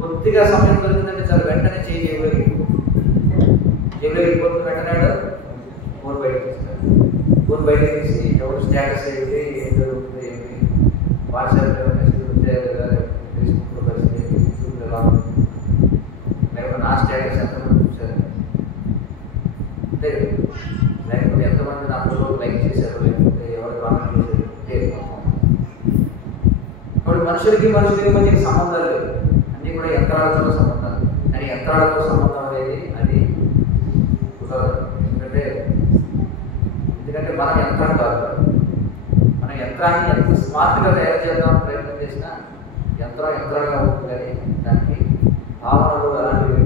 కొద్దిగా సమయం దొరికిందంటే చాలా వెంటనే జైలుకి పోతుంది. వెంటనే ఫోన్ బయటకు తీస్తారు. ఫోన్ బయటకు తీసి ఎవరు స్టేటస్ ఏంటి ఏం జరుగుతుంది ఏమి వాట్సాప్లో మెసేజ్ వచ్చాయి కదా ఫేస్బుక్లో పరిస్థితి యూట్యూబ్లో ఎలా ఉంటుంది లేకపోతే నా స్టేటస్ ఎంతమంది చూసారు అంతే లేకపోతే ఎంతమంది నా ఫోటో లైక్ చేశారు లేకపోతే ఎవరు కామెంట్ చేశారు. కాబట్టి మనుషులకి మధ్య సంబంధాలు లేవు అన్నీ కూడా యంత్రాలతో సంబంధాలు. కానీ యంత్రాలతో సంబంధం అనేది అది ఎందుకంటే మన యంత్రం కాదు. మన యంత్రాన్ని ఎంత స్మార్ట్గా తయారు చేద్దాం ప్రయత్నం చేసినా యంత్రంగా ఉంటుంది కానీ దానికి భావనలు అలాంటివి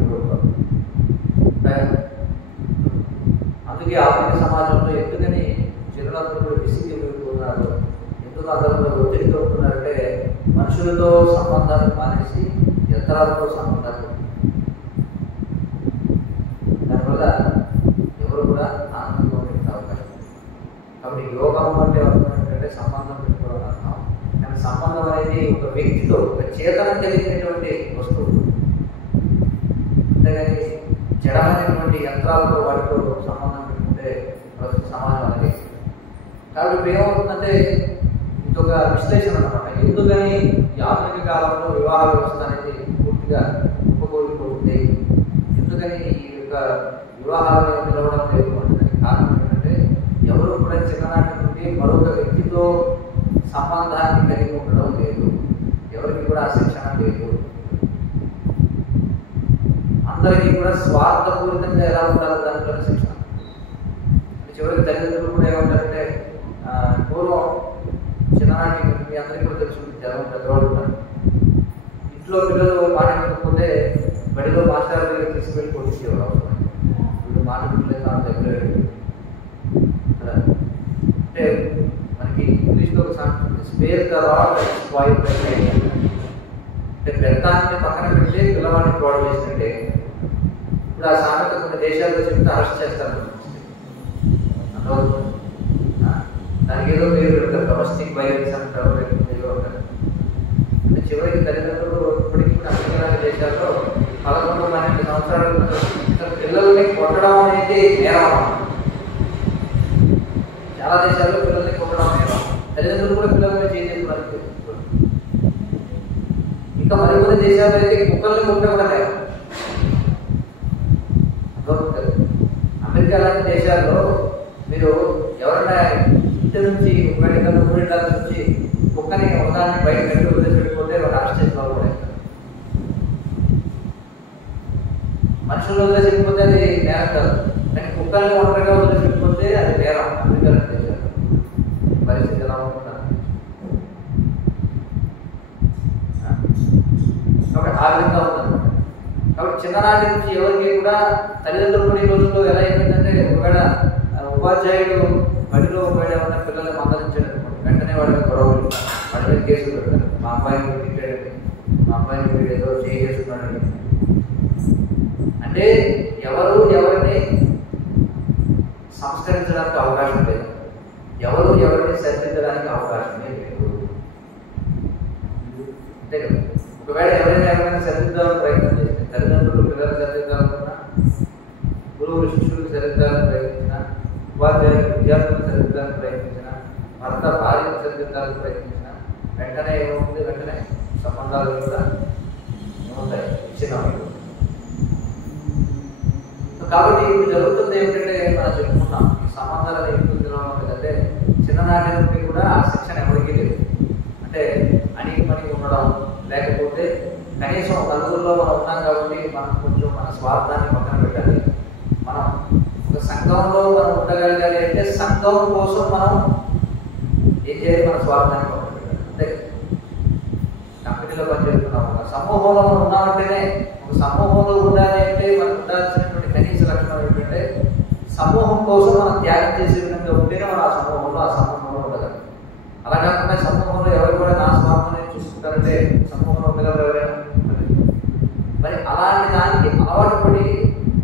అందుకే ఆధునిక సమాజంలో ఎందుకని జనులందరూ కూడా విసిగిపోతున్నారు ఎందుకు అందరిలో ఒత్తిడితో ఉంటున్నారంటే మనుషులతో సంబంధాలు మానేసి యంత్రాలతో సంబంధాలు. దానివల్ల ఎవరు కూడా ఆనందంగా ఉండే అవకాశం. కాబట్టి యోగం అంటే ఏంటంటే సంబంధం పెట్టుకోవడం అర్థం. కానీ సంబంధం అనేది ఒక వ్యక్తితో ఒక చేతనం కలిగినటువంటి వస్తువు అంతేగాని జడమైనటువంటి యంత్రాలతో వాటితో సంబంధం పెట్టుకుంటే ప్రస్తుత సమాజం అనేది. కాబట్టి ఏమవుతుందంటే ఇదొక విశ్లేషణ అన్నమాట. ఎందుకని ఈ ఆధునిక కాలంలో వివాహ వ్యవస్థ అనేది పూర్తిగా ఉపకూలిపోతుంది, ఎందుకని ఈ యొక్క వివాహాలు నిలవడం లేదు అంటే కారణం ఏంటంటే ఎవరు కూడా చిన్ననాటి నుండి మరొక వ్యక్తితో సంబంధాన్ని కలిగి ఉండడం లేదు. ఎవరికి కూడా శిక్షణ లేదు. అందరికీ కూడా స్వార్థపూరితంగా ఎలా ఉండాలో దాంట్లో శిక్షణ. చివరికి తల్లిదండ్రులు కూడా ఏమంటారంటే పూర్వం చిన్ననాటి మీ అందరికీ కూడా తెలుసు జనం పెద్దవాళ్ళు ఉన్నారు. ఇంట్లో పిల్లలు మాట్లాడకపోతే బడిలో మాస్టర్ దగ్గర తీసుకెళ్ళి కొట్టించేవారు అవసరం. వీళ్ళు మాట్లాడలేదు నా దగ్గర అంటే మనకి ఇంగ్లీష్లో ఒక song spare the rod spoil the child అంటే పెద్దాన్ని పక్కన పెట్టి పిల్లవాడిని పాడు చేసినట్టే. ఇప్పుడు ఆ సామెత కొన్ని దేశాల్లో చెప్తే అరెస్ట్ చేస్తారు. దానికి ఏదో పేరు పెడతారు డొమెస్టిక్ వైలెన్స్ అంటారు ఏదో అంటారు. అంటే చివరికి తల్లిదండ్రులు ఇప్పటికీ కూడా అన్ని దేశాల్లో 11-12 సంవత్సరాల పిల్లల్ని కొట్టడం అనేది నేరం. చాలా దేశాల్లో పిల్లల్ని కొట్టడం నేరం. తల్లిదండ్రులు కూడా పిల్లల్ని చేయలేదు. ఇంకా మరికొన్ని దేశాల్లో అయితే కుక్కల్ని కొట్టే కూడా నేరం. అమెరికా లాంటి దేశాల్లో మీరు ఎవరైనా ఇంటి నుంచి ఊరిళ్ళ నుంచి కుక్కని ఒకదాన్ని బయట పెట్టి వదిలిపెట్టిపోతే వాళ్ళు అరెస్ట్ చేసిన వాళ్ళు కూడా ఇస్తారు. మనుషులు వదిలేసిపోతే అది నేరం కాదు, కానీ కుక్కల్ని ఒంటరిగా వదిలిపెట్టిపోతే అది నేరం. అమెరికా లాంటి దేశాల్లో పరిస్థితి ఎలా ఉంటుందా. కాబట్టి ఆ విధంగా ఉందన్నమాట. కాబట్టి చిన్ననాటి నుంచి ఎవరికి కూడా తల్లిదండ్రులు కూడా ఈ రోజుల్లో ఎలా అయిపోయిందంటే ఒకవేళ ఉపాధ్యాయుడు బడిలో ఒకవేళ ఉన్న పిల్లల్ని మందలించాడు వెంటనే వాళ్ళకి గొడవలు, వాళ్ళ మీద కేసులు పెడతారు. మా అబ్బాయిని తిట్టాడండి, మా అబ్బాయిని వీడు ఏదో చేసుకున్నాడండి. అంటే ఎవరు ఎవరిని సంస్కరించడానికి అవకాశం లేదు, ఎవరు ఎవరిని సరిదిద్దడానికి అవకాశమే లేదు. అంతే కదా. ఒకవేళ ఎవరైనా సరిదిద్దాలని ప్రయత్నం చేస్తే తల్లిదండ్రులు పిల్లలు సరిదిద్దాలనుకున్నా, గురువులు శిష్యులు సరిదిద్దాలని ప్రయత్నించినా, ఉపాధ్యాయులు విద్యార్థులు సరిదిద్దాలని ప్రయత్నించినా, భర్త భార్యను సరిదిద్దాలని ప్రయత్నించినా వెంటనే ఏమవుతుంది, వెంటనే సంబంధాలు కూడా ఏమవుతాయి విచ్ఛిన్నమైపోతాయి. కాబట్టి ఇప్పుడు జరుగుతుంది ఏమిటంటే మనం చెప్పుకున్నాం ఈ సంబంధాలను ఎందుకు చిన్ననాటి నుండి కూడా ఆ శిక్షణ ఎవరికీ లేదు. అంటే అణిగి మణిగి ఉండడం, లేకపోతే కనీసం నలుగురిలో మనం ఉన్నాం కాబట్టి మనం కొంచెం మన స్వార్థాన్ని పక్కన పెట్టాలి. మనం ఒక సంఘంలో మనం ఉండగలగాలి అంటే సంఘం కోసం మనం ఏం చేయాలి? మన స్వార్థాన్ని పక్కన పెట్టాలి. అంతే. కంపెనీలో పనిచేస్తున్నాం, ఒక సమూహంలో మనం ఉన్నామంటేనే, ఒక సమూహంలో ఉండాలి అంటే మనకు ఉండాల్సినటువంటి కనీస లక్షణం ఏంటంటే సమూహం కోసం మనం త్యాగం చేసే విధంగా ఉంటేనే మనం ఆ సమూహంలో ఉండగలం. అలా కాకుండా సమూహంలో ఎవరు కూడా నా స్వార్థాన్ని చూసుకుంటారంటే సమూహంలో ఉండగలరు ఎవరైనా? మరి అలాంటి దానికి అలవాటు పడి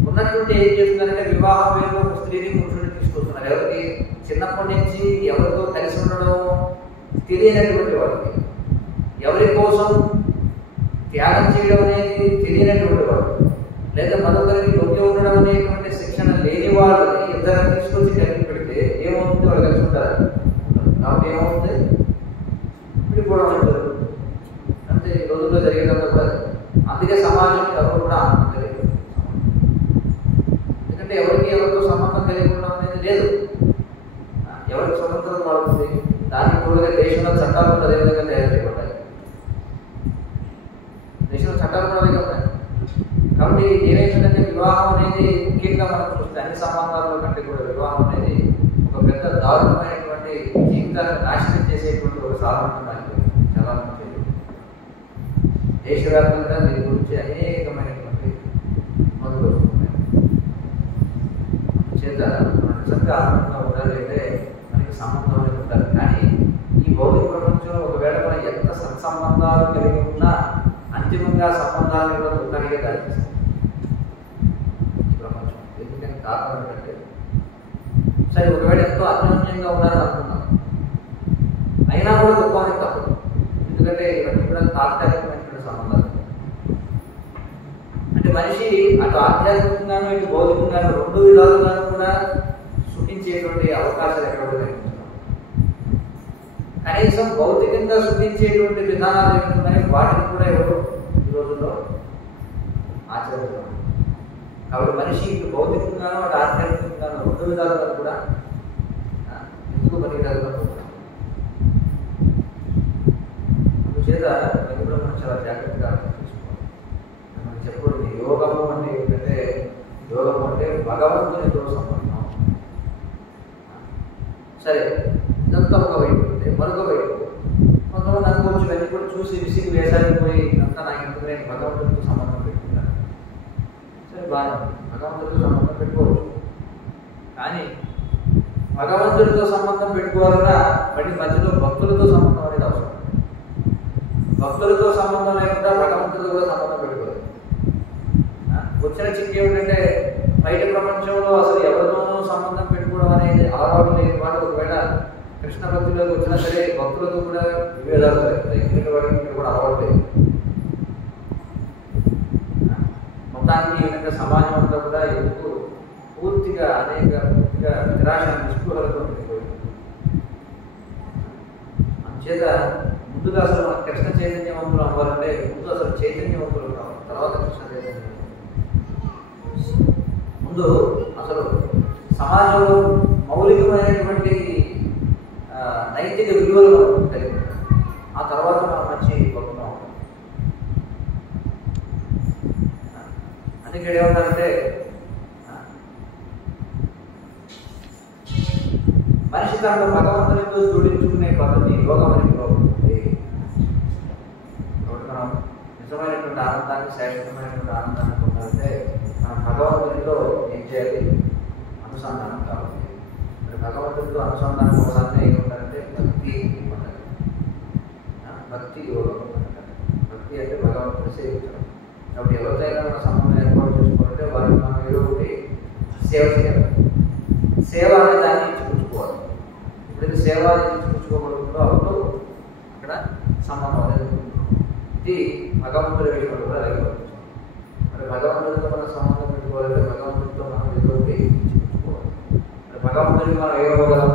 ఉన్నటువంటి ఏం చేస్తున్నారంటే వివాహం పేరులో ఒక స్త్రీని పురుషుడిని తీసుకొస్తున్నారు. ఎవరికి? చిన్నప్పటి నుంచి ఎవరితో కలిసి ఉండడం తెలియనటువంటి వారికి, ఎవరి కోసం త్యాగం చేయడం అనేది తెలియనటువంటి వాడు, లేదా మరొకరికి లొంగి ఉండడం అనేటువంటి శిక్షణ లేని వాళ్ళని ఇద్దరు తీసుకొచ్చి కలిపి పెడితే ఏమవుతుంది? వాళ్ళు కలిసి ఉంటారు. కాబట్టి ఏమవుతుంది? విడిపోవడం అంటారు. అంటే ఈ రోజుల్లో జరిగేదంతా కూడా అందుకే సమాజం ఎవరు కూడా ఆనందం కలిగి, ఎందుకంటే ఎవరితో సంబంధం కలిగి ఉండడం అనేది లేదు. ఎవరికి స్వతంత్రం పడుతుంది. దానికి తోడుగా దేశంలో చట్టాలు కూడా అదే విధంగా తయారు చేయబడ్డాయి. దేశంలో చట్టాలు కూడా అదే కదా. కాబట్టి ఏమైందంటే వివాహం అనేది ముఖ్యంగా మనం చూస్తే అన్ని సంబంధాల కంటే కూడా వివాహం అనేది ఒక పెద్ద దారుణమైనటువంటి జీవితాన్ని నాశనం చేసేటువంటి ఒక సాధారణ చాలా మంది దేశవ్యాప్తంగా దీని గురించి అనేకమైనటువంటి మొదలు వస్తున్నాయి. చేత మనం నిజంగా ఆనందంగా ఉండాలి అంటే మనకి సంబంధం అనేది ఉండాలి. కానీ ఈ భౌతిక ప్రపంచంలో ఒకవేళ మనం ఎంత సత్సంబంధాలు కలిగి ఉన్నా అంతిమంగా సంబంధాలను కూడా దుఃఖానికే దారిస్తాయి ఈ ప్రపంచం. ఎందుకని కారణం ఏంటంటే సరే ఒకవేళ ఎంతో అన్యోన్యంగా ఉన్నారని అనుకున్నాం, అయినా కూడా దుఃఖానికి తప్పదు. ఎందుకంటే ఇవన్నీ కూడా తాత్కాలికమైనటువంటి సంబంధాలు. అంటే మనిషి అటు ఆధ్యాత్మికంగాను ఇటు భౌతికంగాను రెండు విధాలుగాను కూడా సుఖించేటువంటి అవకాశాలు ఎక్కడ కూడా కనిపిస్తున్నాం. కనీసం భౌతికంగా సుఖించేటువంటి విధానాలు ఏమున్నాయి వాటిని కూడా ఎవరు ఈ రోజుల్లో ఆచరిస్తున్నారు. కాబట్టి మనిషి ఇటు భౌతికంగాను అటు ఆధ్యాత్మికంగాను రెండు విధాలుగా కూడా ఎందుకు పనికిరాదు. అందుచేత అది కూడా మనం చాలా జాగ్రత్తగా అర్థం చేసుకోవాలి. మనం చెప్పకూడదు యోగము అంటే ఏంటంటే యోగము అంటే భగవంతునితో సంబంధం. సరే ఇదంతా ఒక వైపు ఉంటే మరొక వైపు కొంతమంది అనుకోవచ్చు ఇవన్నీ కూడా చూసి విసిగి వేసారిపోయి అంతా నాకు ఎందుకు నేను భగవంతుడితో సంబంధం పెట్టుకున్నాను. సరే బాగా భగవంతుడితో సంబంధం పెట్టుకోవచ్చు, కానీ భగవంతుడితో సంబంధం పెట్టుకోవాలన్నా మళ్ళీ మధ్యలో భక్తులతో సంబంధం అనేది అవసరం. భక్తులతో సంబంధం లేకుండా భగవంతుడితో కూడా సంబంధం పెట్టుకోవాలి. వచ్చిన చిక్కు ఏమిటంటే బయట ప్రపంచంలో అసలు ఎవరితోనూ సంబంధం పెట్టుకోవడం అనేది అలవాటు లేని వాడు ఒకవేళ కృష్ణ భక్తులకు వచ్చినా సరే భక్తులతో కూడా విభేదాలు జరుగుతాయి. ఎందుకంటే వాడికి కూడా అలవాటు లేదు. మొత్తానికి ఈ విధంగా సమాజం అంతా కూడా ఎందుకు పూర్తిగా నిరాశ నిస్పృహలతో ఉండిపోయింది. అందుచేత ముందుగా అసలు మన కృష్ణ చైతన్యవంతులు అవ్వాలంటే ముందు అసలు చైతన్యవంతులు కావాలి, తర్వాత కృష్ణ చైతన్యం. ముందు అసలు సమాజంలో మౌలికమైనటువంటి నైతిక విలువలు కలిగి ఆ తర్వాత మనం మంచి భక్తులు అవుతాం. అందుకే ఏమంటారంటే మనిషి తనలో భగవంతునితో జోడించుకునే పద్ధతి యోగం అని పిలువబడుతుంది. కాబట్టి మనం నిజమైనటువంటి ఆనందాన్ని శాశ్వతమైనటువంటి ఆనందాన్ని పొందాలంటే మనం భగవంతునితో ఏం చేయాలి? అనుసంధానం కావాలి. మరి భగవంతుడితో అనుసంధానం కోసాన్ని ఏమంటారంటే భక్తి పొందాలి. భక్తి యోగం అంటారు. భక్తి అంటే భగవంతుని సేవించడం. కాబట్టి ఎవరికైనా మన సంబంధం ఏర్పాటు చేసుకోవాలంటే వారిని మనం ఏదో ఒకటి సేవ చేయాలి. సేవ అనే దాన్ని ఇచ్చిపుచ్చుకోవాలి. ఎప్పుడైతే సేవ అనేది ఇచ్చిపుచ్చుకోబడుతుందో అప్పుడు అక్కడ సంబంధం అనేది ఇది భగవంతుడి విషయంలో కూడా అలాగే పడుతుంది. మరి భగవంతుడితో మనం సంబంధం పెట్టుకోవాలంటే భగవంతుడితో మనం ఏదో ఒకటి ఇచ్చిపుచ్చుకోవాలి. భగవంతుడికి మనం ఏమవ్వగలం?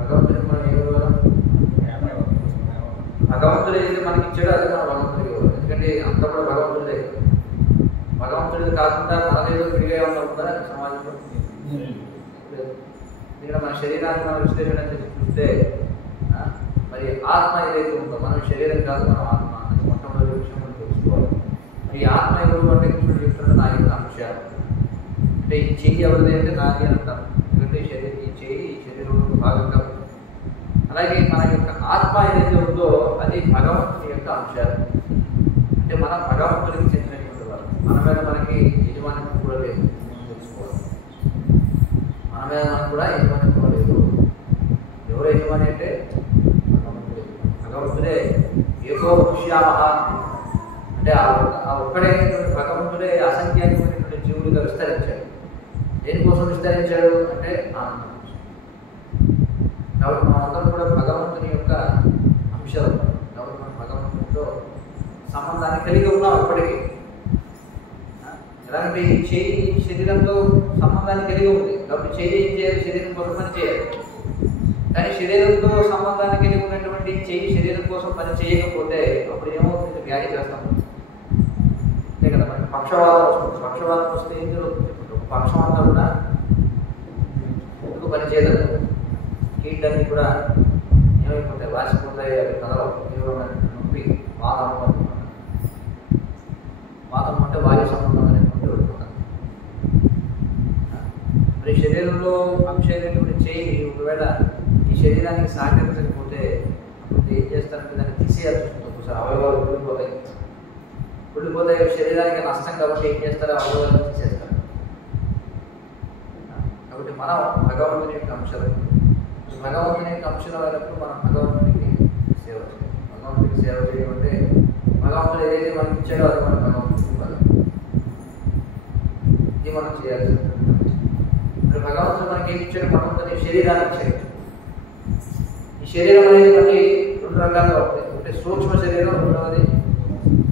భగవంతుడికి మనం ఏమవ్వగలం? భగవంతుడు ఏదైతే మనకి ఇచ్చాడో అది మనం భగవంతుడికి ఇవ్వాలి. ఎందుకంటే అంతా కూడా భగవంతుడిదే. భగవంతుడిది కాకుండా మనదేదో విడిగా ఉందా సమాజంలో? ఇక్కడ మన శరీరాన్ని మనం విశ్లేషణ చేసి చూస్తే మరి ఆత్మ ఏదైతే ఉందో మనం శరీరం కాదు, మనం ఆత్మ అని మొట్టమొదటి విషయం మనం తెలుసుకోవాలి. మరి ఆత్మ ఎవరు అంటే కృష్ణుడు చెప్తున్నాడు నా యొక్క అంశాలు. అంటే ఈ చెయ్యి ఎవరిది అంటే నాది అని అంటారు. ఎందుకంటే ఈ చెయ్యి ఈ శరీరంలో భాగంగా ఉంటుంది. అలాగే మన యొక్క ఆత్మ ఏదైతే ఉందో అది భగవంతుని యొక్క అంశాలు. అంటే మనం భగవంతుడికి చెందినటువంటి వారు. మన మీద మనకి యజమానిత్వం కూడా లేదు, తెలుసుకోవాలి. మన మీద మనకు కూడా యజమానిత్వం లేదు. ఎవరు యజమాని అంటే భగవంతుడే. భగవంతుడే ఏకో వక్ష్యామః అంటే ఆ ఒక్కడైనటువంటి భగవంతుడే అసంఖ్యాకమైనటువంటి జీవులుగా విస్తరించాడు. దేనికోసం విస్తరించాడు అంటే ఆనందం. కాబట్టి మనందరం కూడా భగవంతుని యొక్క అంశాలు. కాబట్టి మనం భగవంతునితో సంబంధాన్ని కలిగి ఉన్నాం ఇప్పటికీ. ఎలాంటి చేయి శరీరంతో సంబంధాన్ని కలిగి ఉంది. కాబట్టి చేయి ఏం చేయాలి? శరీరం కోసం పని చేయాలి. కానీ శరీరంతో సంబంధాన్ని కలిగి ఉన్నటువంటి చేయి శరీరం కోసం పని చేయకపోతే అప్పుడు ఏమవుతుంది? వ్యాధి చేస్తాం అంతే కదా. మనకి పక్షవాదం వస్తుంది. పక్షవాదం వస్తే ఏం జరుగుతుంది? పక్షం అంతా కూడా ఎందుకు పని చేయదు. కీళ్ళన్నీ కూడా ఏమైపోతాయి? వాసిపోతాయి. అవి కదలవు. తీవ్రమైన నొప్పి, వాదం అనుకుంటున్నాను. వాదం అంటే వాయు సంబంధం అనేటువంటి పెడుతున్నాను. మరి శరీరంలో అంశమైనటువంటి చేయి ఒకవేళ ఈ శరీరానికి సహకరించకపోతే అప్పుడు ఏం చేస్తారంటే దాన్ని తీసేయాల్సి ఉంటుంది. సార్ అవయవాలు కుళ్ళిపోతాయి. కుళ్ళిపోతాయి శరీరానికి నష్టం. కాబట్టి ఏం చేస్తారు? అవయవాలను తీసేస్తారు. కాబట్టి మనం భగవంతుని యొక్క అంశాలు. భగవంతుని యొక్క అంశాలు అయినప్పుడు మనం భగవంతునికి సేవ చేయాలి. భగవంతునికి సేవ చేయడం అంటే భగవంతుడు ఏదైతే మనకి ఇచ్చాడో అది మనం భగవంతుడికి ఇవ్వాలి. ఇది మనం చేయాల్సి ఉంటుంది. మరి భగవంతుడు మనకి ఏం ఇచ్చాడు? భగవంతుని శరీరాన్ని ఇచ్చాడు. ఈ శరీరం అనేది మనకి రెండు రకాలుగా ఉంటుంది. ఒకటి సూక్ష్మ శరీరం, రెండవది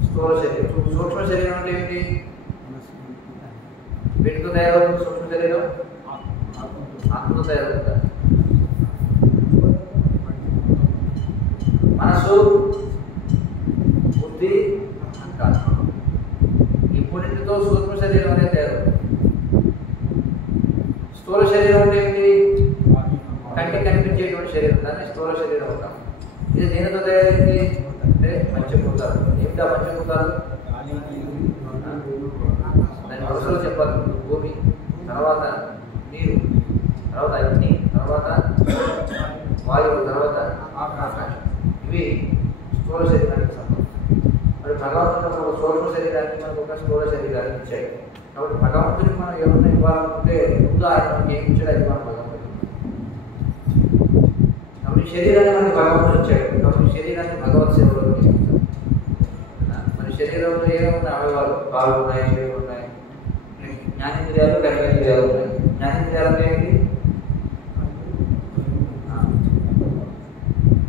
స్థూల శరీరం. సూక్ష్మ శరీరం అంటే ఏంటి? వీటితో తయారవుతుంది సూక్ష్మ శరీరం. ఆత్మతో తయారవుతుంది. మనసు, బుద్ధి, అహంకారం ఈ మూడింటితో సూక్ష్మ శరీరం అనేది తయారవుతుంది. స్థూల శరీరం అంటే ఏంటి? కంటికి కనిపించేటువంటి శరీరం. దాన్ని స్థూల శరీరం అంటాం. ఇది దేనితో తయారైంది అంటే పంచభూతాలు. ఏమిటా పంచభూతాలు? దాని వరుసలో చెప్పాలి. భూమి, తర్వాత నీరు, తర్వాత అగ్ని, తర్వాత వాయువు, తర్వాత ఆకాశం. ఇవి స్థూల శరీరానికి సంబంధించి. మరి భగవంతుడు ఒక సూక్ష్మ శరీరానికి మనకు ఒక స్థూల శరీరాన్ని ఇచ్చాడు. కాబట్టి భగవంతుడికి మనం ఎవరిని ఇవ్వాలనుకుంటే ముందు ఆయన మనకి ఏమి ఇచ్చాడు? అది మనం భగవంతుడు. కాబట్టి శరీరాన్ని మనకి భగవంతుడు ఇచ్చాడు. కాబట్టి శరీరాన్ని భగవత్ సేవలో మన శరీరంలో ఏమున్నాయి? అవయవాలు, కాళ్ళు ఉన్నాయి, చేతులు ఉన్నాయి, జ్ఞానేంద్రియాలు, కర్మేంద్రియాలు ఉన్నాయి. జ్ఞానేంద్రియాలు అంటే ఏంటి?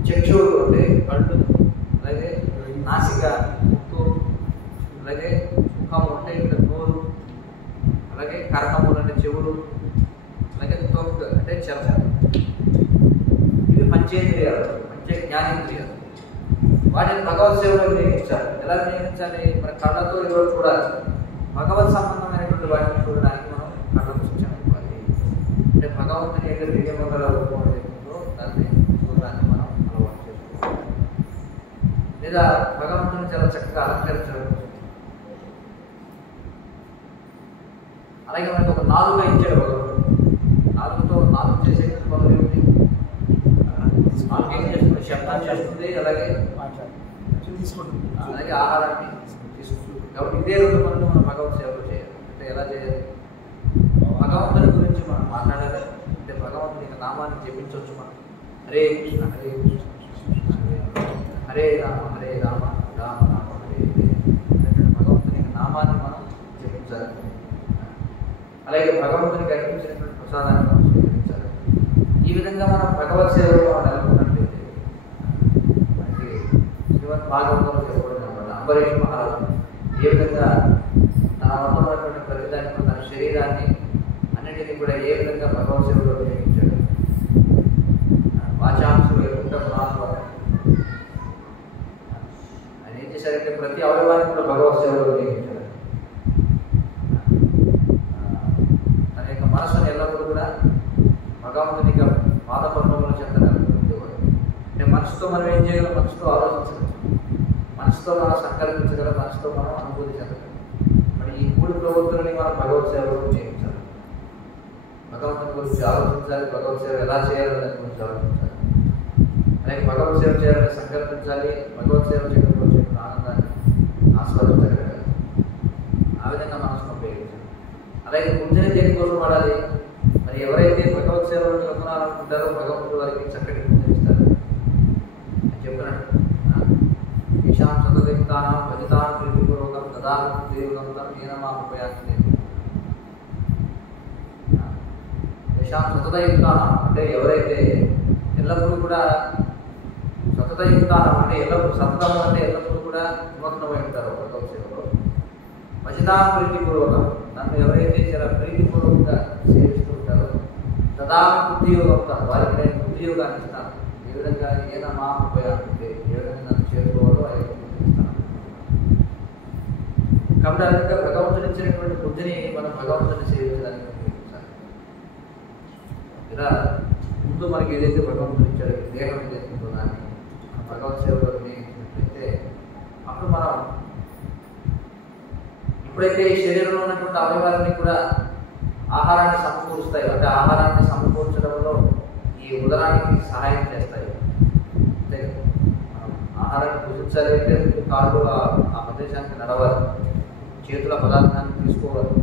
చక్షువులు అంటే కళ్ళు, అలాగే నాసిక, ముక్కు, అలాగే ముఖము అంటే ఇక్కడ నోరు, అలాగే కర్ణములు అంటే చెవులు, అలాగే తొక్కు అంటే చర్మ. ఇవి పంచేంద్రియాలు, జ్ఞానేంద్రియాలు. వాటిని భగవత్ సేవలో వినియోగించాలి. ఎలా వినియోగించాలి? మన కళ్ళతో ఎవరు చూడాలి. భగవత్ సంబంధమైనటువంటి వాటిని చూడడానికి మనం కళ్ళకు శిక్షణ ఇవ్వాలి. అంటే భగవంతుని యొక్క దివ్యమంగళ రూపం ఏదో దాన్ని చూడడానికి మనం అలవాటు చేసుకోవాలి. లేదా భగవంతుని చాలా చక్కగా అలంకరించడం. అలాగే మనకు ఒక నాలుగు ఇచ్చాడు భగవంతుడు. నాలుగు చేసే పనులు ఏమిటి? నాలుగు ఏం చేస్తుంది? శబ్దం చేస్తుంది, అలాగే అలాగే ఆహారాన్ని తీసుకుంటుంది. కాబట్టి ఇదే రెండు పనులు మనం భగవత్ సేవలు చేయాలి. అంటే ఎలా చేయాలి? భగవంతుని గురించి మనం మాట్లాడాలి. అంటే భగవంతుని యొక్క నామాన్ని జపించవచ్చు. మనం హరే కృష్ణ హరే కృష్ణ హరే రామ హరే రామ రామ రామ హరే హరే అనేటువంటి భగవంతుని యొక్క నామాన్ని మనం జపించాలి. అలాగే భగవంతునికి అర్పించినటువంటి ప్రసాదాన్ని మనం స్వీకరించాలి. ఈ విధంగా మనం భగవత్ సేవలో నెలకొన్నట్లయితే మనకి శ్రీమద్ భాగవతంలో చెప్పబడిన అంబరీష్ మహారాజు ఏ విధంగా తన వద్ద ఉన్నటువంటి ప్రతిదానికి తన శరీరాన్ని అన్నింటినీ కూడా ఏ విధంగా భగవత్ సేవలో వినియోగించాడు. వాచాంశులు ఎక్కడ ఆయన ఏం చేశారంటే ప్రతి అవయవాన్ని కూడా భగవత్ సేవలో వినియోగించాడు. తన యొక్క మనసును ఎల్లప్పుడూ కూడా భగవంతునికి వాతావరణంలో చెందగలిగేవాడు. అంటే మనసుతో మనం ఏం చేయగలం? మనసుతో ఆలోచించగలం, మనసుతో మనం సంకల్పించగలం, మనసుతో మనం అనుభూతి చెందగలం. మరి ఈ 3 ప్రవృత్తులని మనం భగవత్ సేవలో చేయించాలి. భగవంతుని గురించి ఆలోచించాలి, భగవత్ సేవ ఎలా చేయాలి దాని గురించి ఆలోచించాలి, అలాగే భగవత్ సేవ చేయాలని సంకల్పించాలి, భగవత్ సేవ చేయడంలో వచ్చే ఆనందాన్ని ఆస్వాదించగలగాలి. ఆ విధంగా మనసును ఉపయోగించాలి. అలాగే బుద్ధిని దేనికోసం వాడాలి? మరి ఎవరైతే భగవత్ సేవలను పొందాలనుకుంటారో భగవంతుడు వారికి చక్కటి బుద్ధిని ఇస్తారు అని చెప్పినట్టు. ఈశాం సతయుక్తానాం భజితాం ప్రీతిపూర్వకం దదామి దేవగంతం ఏనమాపయాన్ని. ఈశాం సతయుక్తానాం అంటే ఎవరైతే ఎల్లప్పుడూ కూడా సతయుక్తానం అంటే ఎల్లప్పుడూ సతతం అంటే ఎల్లప్పుడూ కూడా నిమగ్నమై ఉంటారో భగవత్ సేవలో. భజితాం ప్రీతిపూర్వకం నన్ను ఎవరైతే చాలా ప్రీతిపూర్వకంగా సేవిస్తూ ఉంటారో దదామి బుద్ధియోగం వారికి నేను బుద్ధియోగాన్ని ఇస్తాను. ఏ విధంగా ఏనమా ఉపయోగంటే ఏ విధంగా నన్ను చేరుకోవాలో ఆ యొక్క బుద్ధిని ఇస్తాను. కాబట్టి ఆ విధంగా భగవంతుని ఇచ్చినటువంటి బుద్ధిని మనం భగవంతుని సేవించడానికి ఉపయోగించాలి. ఇలా ముందు మనకి ఏదైతే భగవంతుని ఇచ్చాడో దేహం ఏదైతే ఉందో దాన్ని మనం భగవత్ సేవలో వినియోగించినట్లయితే అప్పుడు మనం ఎప్పుడైతే ఈ శరీరంలో ఉన్నటువంటి అవయవాలని కూడా ఆహారాన్ని సమకూరుస్తాయి, అంటే ఆహారాన్ని సమకూర్చడంలో ఈ ఉదరానికి సహాయం చేస్తాయి. అంతే కదా, మనం ఆహారాన్ని భుజించాలి అంటే కాళ్ళు ఆ ప్రదేశానికి నడవాలి, చేతుల పదార్థాన్ని తీసుకోవాలి,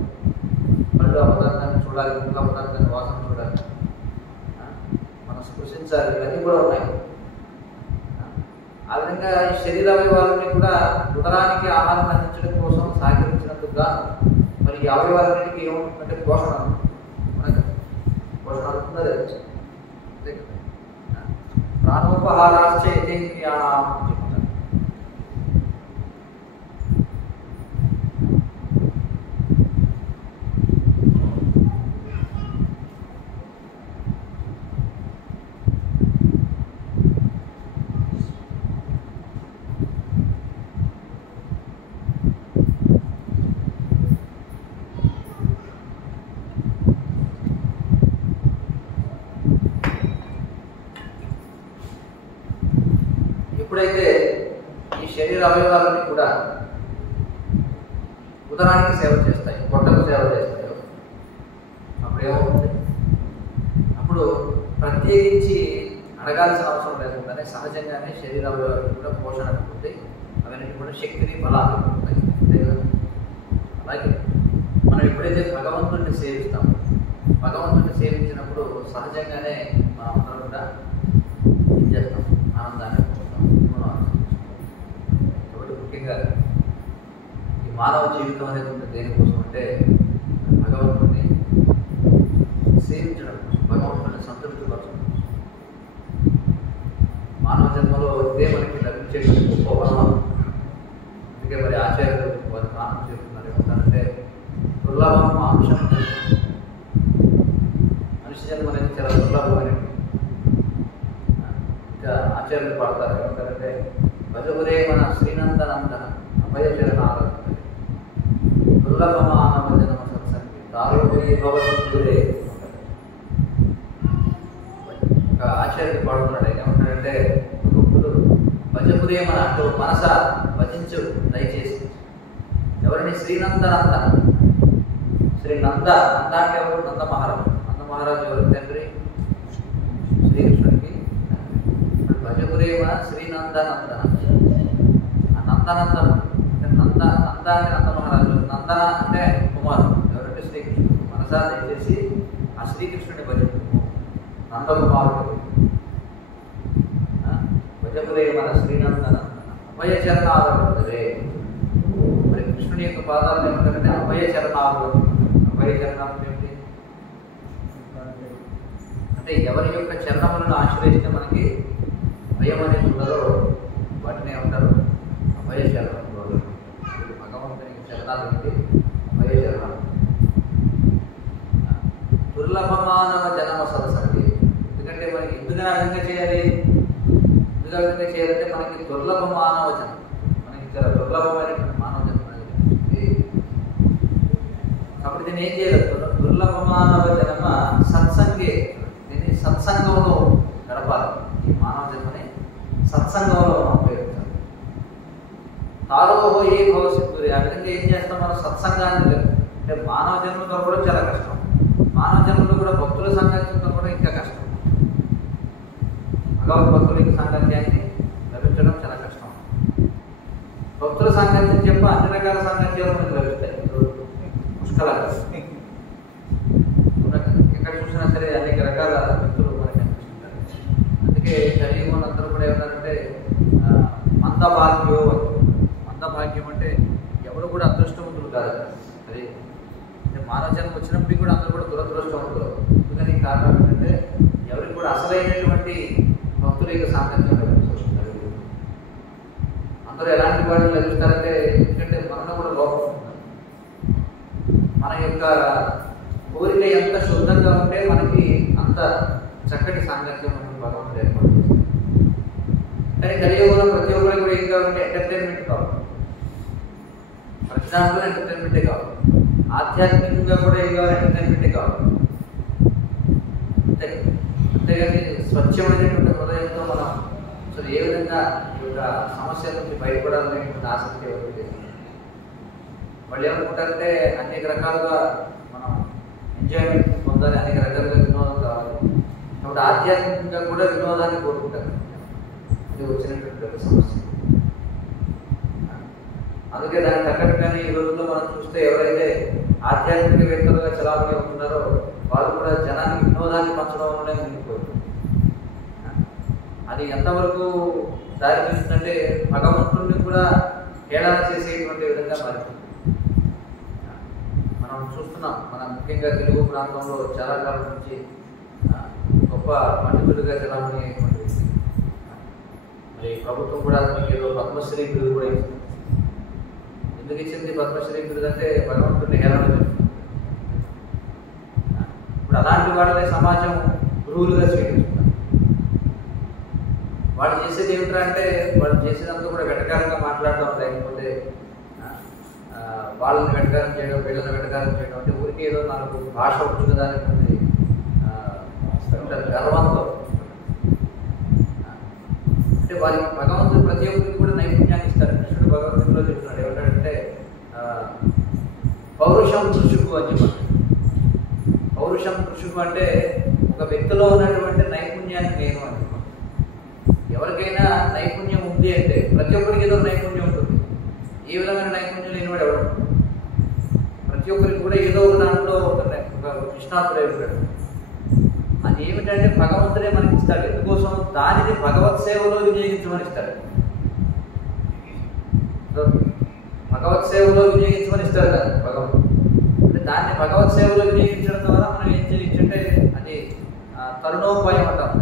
కళ్ళు ఆ పదార్థాన్ని చూడాలి, ముఖ పదార్థాన్ని వాసన చూడాలి, మనం స్పృశించాలి, ఇవన్నీ కూడా ఉన్నాయి. ఆ విధంగా ఈ శరీర అవయవాలని కూడా ఉదరానికి ఆహారం అందించడం కోసం సహకరించినందుకుగా మరి ఈ అవయవాలన్నిటికీ ఏమవుతుందంటే పోషణ అవుతున్నది. ప్రాణోపహారాశ్చ యతేంద్రియాణాం చెప్తారు. ఎప్పుడైతే ఈ శరీర అవయవాలన్నీ కూడా ఉదరానికి సేవ చేస్తాయి, పొట్టకు సేవ చేస్తాయో అప్పుడు ఏమవుతుంది? అప్పుడు ప్రత్యేకించి అడగాల్సిన అవసరం లేకుండానే సహజంగానే శరీర అవయవాలకు కూడా పోషణ ఉంటుంది, అవన్నీ కూడా శక్తిని బలాన్ని పొందుతాయి. అంతే కదా. అలాగే మనం ఎప్పుడైతే భగవంతుడిని సేవిస్తామో భగవంతుడిని సేవించినప్పుడు సహజంగానే మనం అందరం కూడా ఏం చేస్తాం? ఆనందాన్ని ముఖ్యంగా ఈ మానవ జీవితం అనేది ఉంటుంది దేనికోసం అంటే భగవంతుడిని సేవించడం కోసం, భగవంతుడిని సంతృప్తిపరచడం కోసం. మానవ జన్మలో ఇదే మనకి లభించేటువంటి గొప్ప వరం. అందుకే మరి ఆచార్యులు వారి కారణం చెప్తున్నారు ఏమంటారంటే దుర్లభం మాంసం మనిషి జన్మ అనేది చాలా దుర్లభమైనది. ఇంకా ఆచార్యులు పాడతారు ఏమంటారంటే భజగురే మన శ్రీనందనందన అభయచరణాలు దుర్లభమానవ జనమ సత్సంగి దారుణే భవసురే. ఒక ఆచార్యుడు పాడుతున్నాడు, ఏమంటాడంటే భక్తుడు భజగురే మన అంటూ మనస భజించు దయచేసి ఎవరిని? శ్రీనందనందన. శ్రీ నంద అంటే ఎవరు? నంద మహారాజు. నంద మహారాజు ఎవరి తండ్రి? శ్రీకృష్ణుడికి. భజగురేమ శ్రీనందనందన. ఆ నందనందనం అంటే నంద అంటే నంద మహారాజు, నందన అంటే కుమారుడు. ఎవరంటే శ్రీకృష్ణుడు. మనసా దయచేసి ఆ శ్రీకృష్ణుడిని భజించు, నంద కుమారుడు. భజగురేమ శ్రీనందన అభయ చరణాలు. మరి కృష్ణుని యొక్క పాదాలు ఏమిటంటే అభయ చరణాలు. అభయ చరణాలు ఏమిటి అంటే ఎవరి యొక్క చరణములను ఆశ్రయిస్తే మనకి భయం అనేది ఉండదో వాటిని ఏమంటారు? అభయ చరణాలు. భగవంతునికి చరణాలు ఏంటి? అభయ చరణాలు. దుర్లభమానవ జన్మ సదసంగి. ఎందుకంటే మనకి ఎందుకు ఆ విధంగా చేయాలి? ఎందుకు ఆ విధంగా చేయాలంటే మనకి దుర్లభ మానవ జన్మ, మనకి చాలా దుర్లభమైనటువంటి మానవ జన్మ అనేది. కాబట్టి దీన్ని ఏం చేయాలి? దుర్లభ మానవ జన్మ సత్సంగే, దీన్ని సత్సంగంలో గడపాలి. ఈ మానవ జన్మని సత్సంగంలో మనం ఉపయోగించాలి. తారోహో ఏ భవిష్యత్తు ఆ విధంగా ఏం చేస్తాం మనం సత్సంగాన్ని. అంటే మానవ జన్మతో కూడా చాలా కష్టం. మానవ జన్మలో కూడా భక్తుల సాంగత్యంతో కూడా ఇంకా కష్టం. భగవత్ భక్తులకి సాంగత్యాన్ని లభించడం చాలా కష్టం. భక్తుల సాంగత్యం చెప్ప అన్ని రకాల సాంగత్యాలు మనకు లభిస్తాయి పుష్కలంగా. ఎక్కడ చూసినా సరే అనేక రకాల వ్యక్తులు మనకి కనిపిస్తుంటారు. అందుకే కలియుగంలో అందరూ కూడా ఏమన్నారంటే మందభాగ్యో. మందభాగ్యం అంటే ఎవరు కూడా అదృష్టవంతులు కాదు. అది మానవ జన్మ వచ్చినప్పటికీ కూడా అందరూ కూడా దురదృష్టవంతులు. ఎందుకని కారణం ఏంటంటే ఎవరికి కూడా అసలైనటువంటి భక్తుల యొక్క సాంగత్యం లభించారు. అందరూ ఎలాంటి వాళ్ళు లభిస్తారంటే ఎందుకంటే మనలో కూడా లోపం ఉంటుంది. మన యొక్క కోరిక ఎంత శుద్ధంగా ఉంటే మనకి అంత చక్కటి సాంగత్యం మనకి భగవంతుడు ఏర్పాటు చేస్తారు. కానీ కలియుగంలో ప్రతి ఒక్కరికి కూడా ఏం కావాలంటే ఎంటర్టైన్మెంట్ కావాలి. ప్రతి దాంట్లో ఎంటర్టైన్మెంటే కావాలి. ఆధ్యాత్మికంగా కూడా ఏం కావాలి? ఎంటర్టైన్మెంటే కావాలి. అంతేగాని స్వచ్ఛమైనటువంటి హృదయంతో మనం అసలు ఏ విధంగా ఈ యొక్క సమస్య నుంచి బయటపడాలనేటువంటి ఆసక్తి ఎవరికి లేదు. వాళ్ళు ఏమనుకుంటారంటే అనేక రకాలుగా మనం ఎంజాయ్మెంట్ పొందాలి, అనేక రకాలుగా వినోదం కావాలి. కాబట్టి ఆధ్యాత్మికంగా కూడా వినోదాన్ని కోరుకుంటారు. అది వచ్చినటువంటి సమస్య. అందుకే దానికి తగ్గట్టుగానే ఈ రోజుల్లో మనం చూస్తే ఎవరైతే ఆధ్యాత్మికవేత్తలుగా చలామణి అవుతున్నారో వాళ్ళు కూడా జనానికి వినోదాన్ని పంచడంలోనే ముందుకుపోతుంది. అది ఎంతవరకు దారి తీస్తుందంటే భగవంతుడిని కూడా హేళన చేసేటువంటి విధంగా మారింది. మనం చూస్తున్నాం, మన ముఖ్యంగా తెలుగు ప్రాంతంలో చాలా కాలం నుంచి గొప్ప పండితుడిగా చలామణి అయినటువంటి వ్యక్తి. మరి ప్రభుత్వం కూడా అతనికి ఏదో పద్మశ్రీ బిరుదు కూడా ఇస్తుంది. ఎందుకు ఇచ్చింది పద్మశ్రీ బిరుదు అంటే భగవంతుడిని హేళన చేస్తుంది. ఇప్పుడు అలాంటి వాళ్ళని సమాజం గురువులుగా స్వీకరిస్తున్నారు. వాళ్ళు చేసేది ఏమిటంటే అంటే వాళ్ళు చేసేదంతా కూడా వెటకారంగా మాట్లాడడం, లేకపోతే వాళ్ళని వెటకారం చేయడం, వీళ్ళని వెటకారం చేయడం. అంటే ఊరికి ఏదో నాకు భాష వచ్చు కదా అనేటువంటి గర్వంతో. అంటే వాళ్ళకి భగవంతుడు ప్రతి ఒక్కరికి కూడా నైపుణ్యాన్ని ఇస్తారు. కృష్ణుడు భగవంతుడిలో చెప్తున్నాడు ఏమంటాడంటే పౌరుషం కృషుకు అని చెప్పాడు. పౌరుషం కృషుకు అంటే ఒక వ్యక్తిలో ఉన్నటువంటి నైపుణ్యాన్ని నేను అని. ఎవరికైనా నైపుణ్యం ఉంది అంటే ప్రతి ఒక్కరికి ఏదో నైపుణ్యం ఉంటుంది. ఏ విధమైన నైపుణ్యం లేనివాడు ఎవరు? ప్రతి ఒక్కరికి కూడా ఏదో ఒక దాంట్లో ఒక కృష్ణాతుడై ఉంటాడు. అది ఏమిటంటే భగవంతుడే మనకి ఇస్తాడు. ఎందుకోసం? దానిని భగవత్ సేవలో వినియోగించమని ఇస్తాడు. భగవత్ సేవలో వినియోగించమని ఇస్తాడు కదా భగవంతుడు. అంటే దాన్ని భగవత్ సేవలో వినియోగించడం ద్వారా మనం ఏం చేయొచ్చంటే అది తరుణోపాయం అంటాం.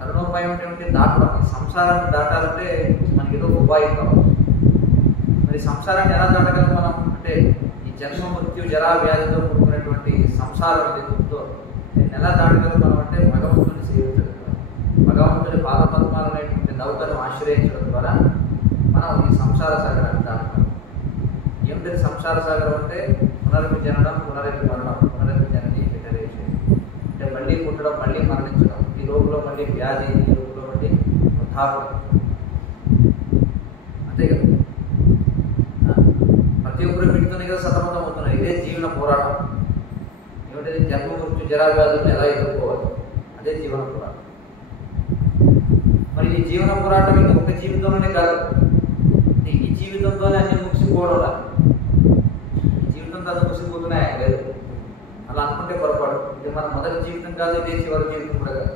తరుణోపాయం అంటే ఏమిటి? దాటడం. సంసారాన్ని దాటాలంటే మనకి ఏదో ఉపాయం కావాలి. మరి సంసారాన్ని ఎలా దాటగలం మనం? అంటే ఈ జన్మ మృత్యు జరా వ్యాధితో కూడుకున్నటువంటి సంసారం ఏదైతుందో దీన్ని ఎలా దాటగలం మనం అంటే భగవంతుడిని సేవించడం ద్వారా, భగవంతుడి పాదపద్మాలు అనేటువంటి నౌకను ఆశ్రయించడం ద్వారా మనం ఈ సంసార సాగరాన్ని దాటగలం. ఏమిటది సంసార సాగరం అంటే? పునరపి జననం, పునరపి మరణం, పునరపి జనని విటరేషి. అంటే మళ్ళీ పుట్టడం, మళ్ళీ మరణించడం. ఈ రోజులో మళ్ళీ వ్యాధి, ఈ రోజులో మళ్ళీ వృద్ధాపం. అంతే కదా? ప్రతి ఒక్కరు వీటితోనే కదా సతమతం అవుతున్నారు. ఇదే జీవన పోరాటం. ఏమిటది? జన్మ మృత్యు జరా వ్యాధులను ఎలా ఎదుర్కోవాలి, అదే జీవన పోరాటం. మరి ఈ జీవన పోరాటం ఇది ఒక జీవితంలోనే కాదు. ఈ జీవితంతోనే అన్ని ముగిసిపోవడం రా. ఈ జీవితంతో అది ముగిసిపోతున్నాయా? లేదు. అలా అనుకుంటే పొరపాటు. ఇది మన మొదటి జీవితం కాదు, ఇదే చివరి జీవితం కూడా కాదు.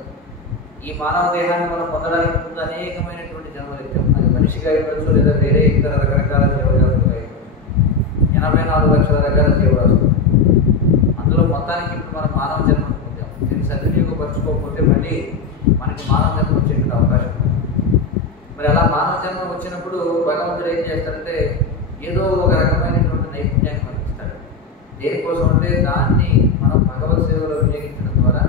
ఈ మానవ దేహాన్ని మనం పొందడానికి ముందు అనేకమైనటువంటి జన్మలు ఇచ్చాం. అది మనిషిగా ఇవ్వచ్చు, లేదా వేరే ఇతర రకరకాల జీవరాశులుగా ఇవ్వచ్చు. 84 లక్షల రకాల జీవరాశులు. అందులో మొత్తానికి ఇప్పుడు మనం మానవ జన్మను పొందాం. దీన్ని సద్వినియోగపరచుకోకపోతే మళ్ళీ మనకి మానవ జన్మ వచ్చేటువంటి అవకాశం ఉంది. మరి అలా మానవ జన్మ వచ్చినప్పుడు భగవంతుడు ఏం చేస్తాడంటే ఏదో ఒక రకమైనటువంటి నైపుణ్యాన్ని మనకి ఇస్తాడు. దేనికోసం అంటే దాన్ని మనం భగవత్ సేవలో వినియోగించడం ద్వారా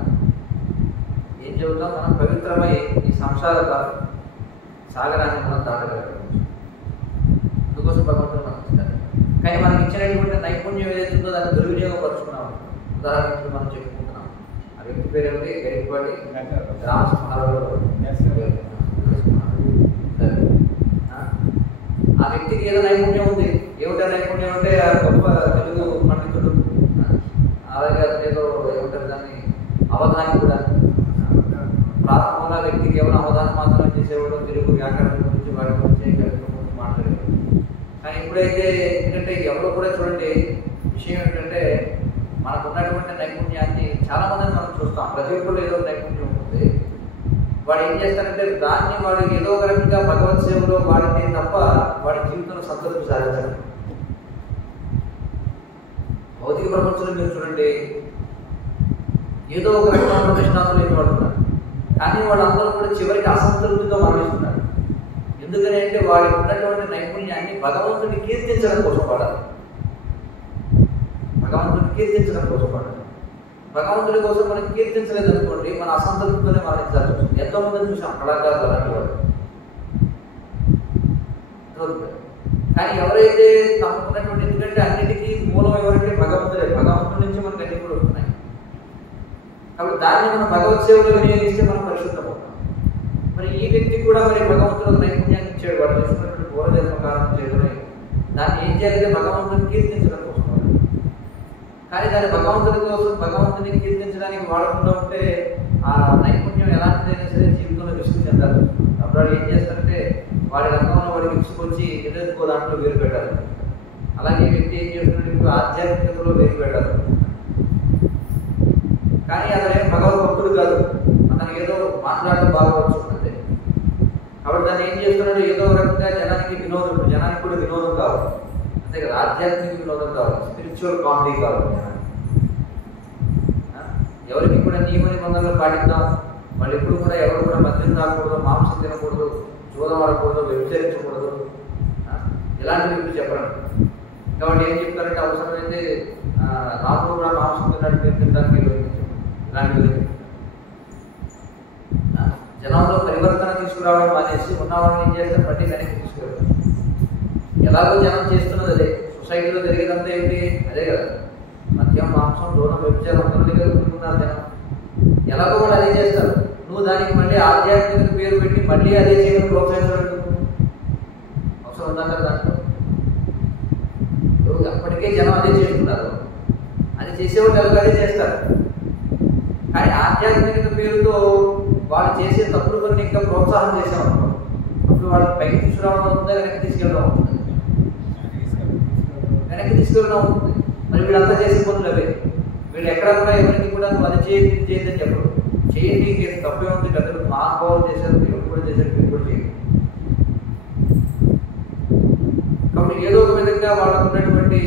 ఏం చెబుతాం? మనం పవిత్రమై ఈ సంసార సాగరాన్ని మనం దాటగలగచ్చు. అందుకోసం భగవంతుడు మనకి ఇస్తాడు. కానీ మనకి ఇచ్చినటువంటి నైపుణ్యం ఏదైతుందో దాన్ని దుర్వినియోగపరుచుకున్నాము. ఉదాహరణకు మనం చెప్పుకుంటున్నాం, వ్యక్తి పేరు ఏమిటి? గరికపాటి రామసింహారావు. ఆ వ్యక్తికి ఏదో నైపుణ్యం ఉంది. ఏమిటో నైపుణ్యం అంటే ఆ గొప్ప తెలుగు పండితుడు, అలాగే అతను ఏదో ఏమిటారు దాన్ని అవధాని కూడా. ప్రారంభంలో వ్యక్తి కేవలం అవధానం మాత్రం చేసేవాడు, తెలుగు వ్యాకరణం గురించి వాటి గురించి గురించి మాట్లాడేవాడు. కానీ ఇప్పుడైతే ఎందుకంటే ఎవరు కూడా చూడండి, విషయం ఏంటంటే మనకు ఉన్నటువంటి నైపుణ్యాన్ని చాలా మందిని మనం చూస్తాం. ప్రతి ఒక్కరు ఏదో నైపుణ్యం ఉంటుంది. వాడు ఏం చేస్తారంటే దాన్ని వాడు ఏదో ఒక రకంగా భగవత్ సేవలో వాడితే తప్ప వాడి జీవితంలో సంతృప్తి సాధించాలి. భౌతిక ప్రపంచంలో మీరు చూడండి, ఏదో ఒక రకంగా నిష్ణాతులు ఏం వాడుతున్నారు, కానీ వాళ్ళందరూ కూడా చివరికి అసంతృప్తితో మరణిస్తున్నారు. ఎందుకని అంటే వాడికి ఉన్నటువంటి నైపుణ్యాన్ని భగవంతుడిని కీర్తించడం కోసం వాడాలి. భగవంతుడిని కీర్తించడం కోసం వాడాలి. భగవంతుడి కోసం మనం కీర్తించలేదు అనుకోండి, మన అసంతృప్తితోనే మరణించాల్సి వస్తుంది. ఎంతో మందిని చూసాం కళాకారులు అలాంటి వాడు. కానీ ఎవరైతే తమకున్నటువంటి, ఎందుకంటే అన్నిటికీ మూలం ఎవరంటే భగవంతుడే. భగవంతుడి నుంచి మనకు అన్ని కూడా వస్తున్నాయి. కాబట్టి దాన్ని మనం భగవత్ సేవలో వినియోగిస్తే మనం పరిశుద్ధమవుతాం. మరి ఈ వ్యక్తి కూడా మరి భగవంతుడు నైపుణ్యాన్ని ఇచ్చాడు. వాడు తీసుకున్నటువంటి పూర్వజన్మ కారణం చేయడమే. దాన్ని ఏం చేయాలంటే భగవంతుడిని కీర్తించడం కోసం. కానీ దాన్ని భగవంతుడి కోసం, భగవంతుని కీర్తించడానికి వాడకుండా ఉంటే ఆ నైపుణ్యం ఎలాంటిదైనా సరే జీవితంలో విసుగు చెందాలి. అప్పుడు వాడు ఏం చేస్తారంటే వాడి రంగంలో వాడికి విసుకొచ్చి ఎదుర్కో దాంట్లో వేరు పెట్టాలి. అలాగే వ్యక్తి ఏం చేస్తున్నాడు, ఇప్పుడు ఆధ్యాత్మికతలో వేరు పెట్టాలి. కానీ అతనేం భగవద్భక్తుడు కాదు, అతనికి ఏదో మాట్లాడడం బాగా వచ్చు అంతే. కాబట్టి దాన్ని ఏం చేస్తున్నాడు, ఏదో రకంగా జనానికి వినోదం, జనానికి కూడా వినోదం కావాలి అంతే కదా. ఆధ్యాత్మిక వినోదం కావాలి, స్పిరిచువల్ కామెడీ కావాలి. ఎవరికి కూడా నియమ నిబంధనలు పాటిద్దాం. వాళ్ళు ఎప్పుడు కూడా ఎవరు కూడా మద్యం తాగకూడదు, మాంసం తినకూడదు, జూదం ఆడకూడదు, వ్యభిచరించకూడదు, ఇలాంటివి ఇప్పుడు చెప్పరండి. కాబట్టి ఏం చెప్తారంటే అవసరమైతే రాముడు కూడా మాంసం తిన్నట్టు తినడానికి ఇలాంటివి. జనంలో పరివర్తన తీసుకురావడం మానేసి ఉన్నవాళ్ళని ఏం చేస్తారు, బట్టి వెనక్కి తీసుకురావడం. ఎలాగో జనం చేస్తున్నది అదే. సొసైటీలో జరిగేదంతా ఏంటి, అదే కదా. మద్యం, మాంసం, దూరం, వ్యభిచారం అందరూ దగ్గర ఉంటున్నారు జనం. ఎలాగో కూడా అదే చేస్తారు. నువ్వు దానికి మళ్ళీ ఆధ్యాత్మిక పేరు పెట్టి మళ్ళీ అదే చేయడం ప్రోత్సహించడం అవసరం ఉందా కదా దాంట్లో. అప్పటికే జనం అదే చేస్తున్నారు. అది చేసేవాళ్ళు ఎవరు అదే చేస్తారు. కానీ ఆధ్యాత్మికత పేరుతో వాళ్ళు చేసే తప్పుడు పని ఇంకా ప్రోత్సాహం చేసామనుకో, అప్పుడు వాళ్ళకి పైకి తీసుకురావడం అవుతుందా, వెనక్కి తీసుకెళ్ళడం అవుతుంది. వెనక్కి తీసుకెళ్ళడం అవుతుంది. మరి వీళ్ళంతా చేసే పనులు అవే. వీళ్ళు ఎక్కడ కూడా ఎవరికి కూడా నువ్వు అది చేయండి, ఇది చేయండి అని చెప్పరు. చేయండి, ఇంకేం తప్పే ఉంది, పెద్దలు మహానుభావులు చేశారు, దేవుడు కూడా చేశారు, మీరు కూడా చేయండి. కాబట్టి ఏదో ఒక విధంగా వాళ్ళకు ఉన్నటువంటి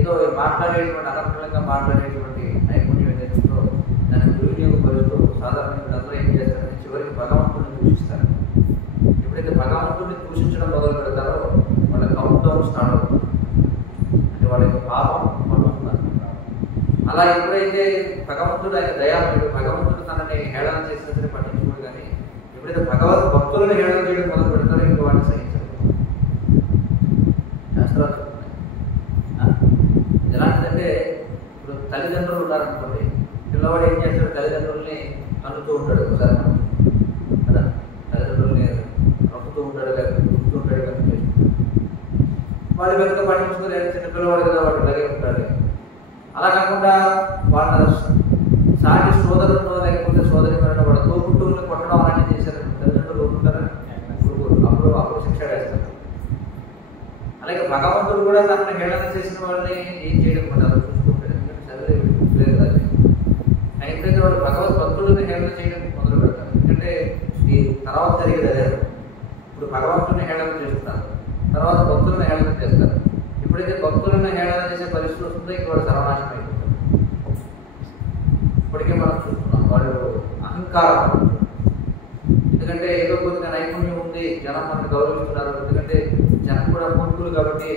ఏదో మాట్లాడేటువంటి అనర్గళంగా మాట్లాడేటువంటి నైపుణ్యం ఏదైతే దాన్ని దుర్వినియోగపరుస్తూ సాధారణంగా అందరూ ఏం చేస్తారంటే చివరికి భగవంతుడిని దూషిస్తారు. ఎప్పుడైతే భగవంతుడిని దూషించడం మొదలు పెడతారో వాళ్ళ కౌంట్ డౌన్ స్టార్ట్ అవుతుంది. అంటే వాళ్ళ యొక్క పాపం పడుతున్నారు. అలా ఎప్పుడైతే భగవంతుడు ఆయన దయామయుడు, భగవంతుడు తనని హేళన చేసినా సరే పట్టించుకోడు. కానీ ఎప్పుడైతే భగవద్ భక్తులను హేళన చేయడం మొదలు పెడతారో ఇంకా వాడిని సహించారు. శాస్త్రాలు ఎలాంటిదంటే ఇప్పుడు తల్లిదండ్రులు ఉన్నారనుకోండి, పిల్లవాడు ఏం చేస్తాడు, తల్లిదండ్రుల్ని అనుతూ ఉంటాడు. ఒకసారి కదా, తల్లిదండ్రుల్ని నొక్కుతూ ఉంటాడు, గుర్తూ ఉంటాడు, కానీ వాడి పెద్దగా పట్టించుకుని చిన్న పిల్లవాడు కదా, వాడు ఇలాగే ఉంటాడు. అలా కాకుండా వాళ్ళ సాటి సోదరులను లేకపోతే సోదరి మరణ వాడు తోబుట్టువులను కొట్టడం అలాంటివి చేశారు. తల్లిదండ్రులు ఊరుకుంటారా? అప్పుడు శిక్ష వేస్తారు. అలాగే భగవంతుడు కూడా తనను హేళన చేసిన వాళ్ళని ఏం చేయడం అలా చూసుకుంటాడు. చదివే కదా. ఎప్పుడైతే వాడు భగవద్ భక్తుడిని హేళన చేయడం మొదలు పెడతారు. ఎందుకంటే ఈ తర్వాత జరిగేది అదే. ఇప్పుడు భగవంతుడిని హేళన చేస్తున్నారు, తర్వాత భక్తులను హేళన చేస్తారు. ఎప్పుడైతే భక్తులను హేళన చేసే పరిస్థితి వస్తుందో ఇంక వాడు సర్వనాశనం అయిపోతారు. ఇప్పటికే మనం చూస్తున్నాం వాడు అహంకారం. ఎందుకంటే ఏదో కొద్దిగా నైపుణ్యం ఉంది, జనం మనకు గౌరవిస్తున్నారు. ఎందుకంటే జనం కూడా మూర్ఖులు కాబట్టి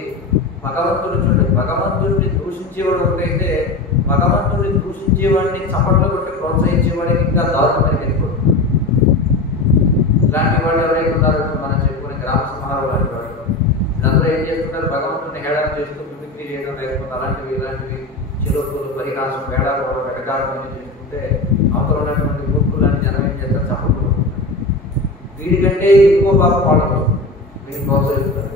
భగవంతుడు చూడండి, భగవంతుడిని దూషించేవాడు ఒకటైతే భగవంతుడిని దూషించేవాడిని చప్పట్లో కొట్టి ప్రోత్సహించేవాడిని ఇంకా దారుణమైన వెళ్ళిపోతుంది. ఇలాంటి వాళ్ళు ఎవరైతే ఉన్నారో మనం చెప్పుకునే రామసింహారావు లాంటి వాళ్ళు వీళ్ళందరూ ఏం చేస్తున్నారు, భగవంతుడిని హేళన చేస్తూ మిమిక్రీ చేయడం, లేకపోతే అలాంటివి ఇలాంటివి చిరుకులు, పరిహాసం, వేళాకోవడం, వెటకారం చేస్తూ చేసుకుంటే అవతల ఉన్నటువంటి మూర్ఖులని జనం ఏం చేస్తారు, చప్పట్లు. వీడికంటే ఎక్కువ పాపం వాళ్ళకు వీడిని ప్రోత్సహిస్తారు.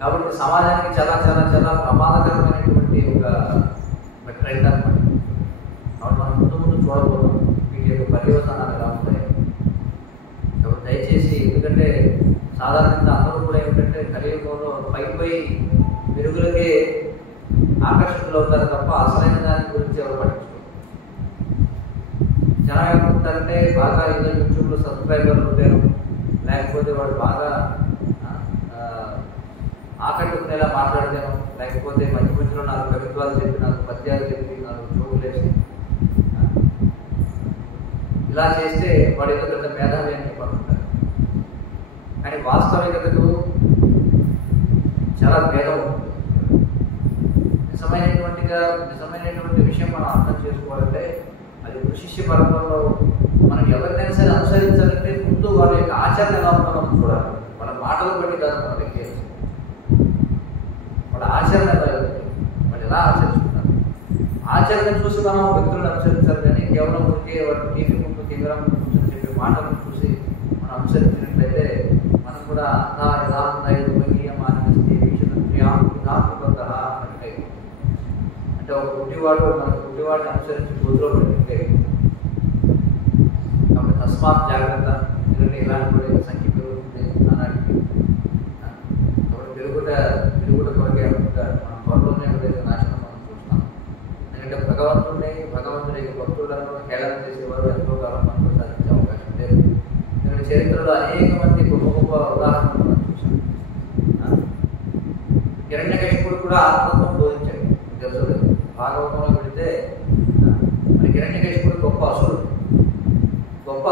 కాబట్టి సమాజానికి చాలా చాలా చాలా ప్రమాదకరమైనటువంటి ఒక ట్రెండ్ అనమాట. కాబట్టి మనం ముందు ముందు చూడబోతాం వీటి యొక్క పర్యవసానాలు ఎలా ఉంటాయి. కాబట్టి దయచేసి, ఎందుకంటే సాధారణంగా అందరూ కూడా ఏమిటంటే కలియుగంలో పై మెరుగులకే ఆకర్షితులు అవుతారు తప్ప అసలైన దాని గురించి ఎవరు పట్టించుకోరు. జనం ఏమనుకుంటారంటే బాగా ఏదో యూట్యూబ్లో సబ్స్క్రైబర్లు ఉంటారు, లేకపోతే వాడు బాగా ఆకట్టుకునేలా మాట్లాడతాను, లేకపోతే మంచి మధ్యలో 4 కవిత్వాలు చెప్పి 4 పద్యాలు చెప్పి 4 జోకులు వేసి ఇలా చేస్తే వాడు ఏదో పెద్ద మేధావి అని చెప్పనుకుంటారు. కానీ వాస్తవికతకు చాలా భేదం ఉంటుంది. నిజమైనటువంటి విషయం మనం అర్థం చేసుకోవాలంటే అది గురు శిష్య పరంపరలో మనం ఎవరినైనా సరే అనుసరించాలంటే ముందు వాళ్ళ యొక్క ఆచరణ ఎలా ఉందో మనం చూడాలి. వాళ్ళ మాటలు బట్టి కాదు మన దగ్గర, వాళ్ళ ఆచరణ ఎలా ఉంది, వాళ్ళు ఎలా ఆచరిస్తున్నారు, ఆచరణ చూసి మనం వ్యక్తులను అనుసరించాలి. కానీ కేవలం ఉంటే వాళ్ళు టీవీ ముందు కెమెరా ముందు కూర్చొని చెప్పే మాటలను చూసి మనం అనుసరించినట్లయితే మనం కూడా అంతా ఎలా ఉన్నాయి అంటే ఒక గుడ్డివాడిని అనుసరించి గోతులో పడితే. కాబట్టి తస్మాత్ జాగ్రత్త. ఎందుకంటే ఇలాంటి కూడా సంఖ్య పెరుగుతుంది అన్నానికి. కాబట్టి పెరుగుట కొరకే అనుకుంటారు. మనం త్వరలోనే నాశనం మనం చూస్తాం. ఎందుకంటే భగవంతుడి భక్తులను హేళన చేసేవారు ఎంతో కాలం మనం సాధించే అవకాశం లేదు. ఎందుకంటే చరిత్రలో అనేక మంది గొప్ప ఉదాహరణలు మనం చూసాం. హిరణ్యకశిపుడు కూడా ఆత్మత్వం బోధించాడు, తెలుసు. భాగవతంలో పెడితే మరి హిరణ్యకశిపుడు గొప్ప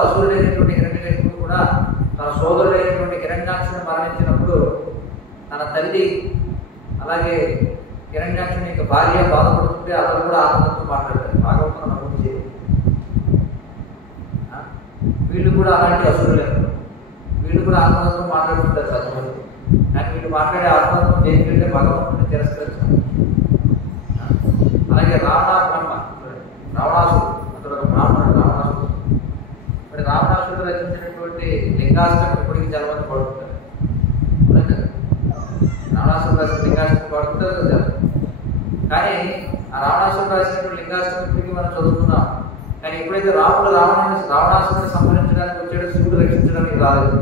అసురుడైనటువంటి హిరణ్యకశిపుడు కూడా తన సోదరుడైనటువంటి హిరణ్యాక్షుని మరణించినప్పుడు తన తల్లి అలాగే హిరణ్యాక్షుని యొక్క భార్య బాధపడుతుంటే అతను కూడా ఆత్మతో మాట్లాడతారు. భాగవతం నమోదు చేయాలి. వీళ్ళు కూడా అలాంటి అసురులే, వీళ్ళు కూడా ఆత్మతో మాట్లాడుతుంటారు చదువు. కానీ వీళ్ళు మాట్లాడే ఆత్మత్వం దేనికంటే భగవంతుని తిరస్కరిస్తారు. అలాగే రావణాసుడు అతడు ఒక బ్రాహ్మణుడు. మరి రావణాసుడు రచించినటువంటి లింగాష్టకం ఇప్పటికీ చాలా మంది పడుతుంటారు. రావణాసుడు రాసిన లింగాష్టకం పడుతుంటారు కదా. కానీ ఆ రావణాసుడు రాసినటువంటి లింగాష్టకం ఇప్పటికీ మనం చదువుతున్నాం. కానీ ఎప్పుడైతే రావణాసుడిని సంహరించడానికి వచ్చాడో శివుడు రక్షించడానికి రాలేదు.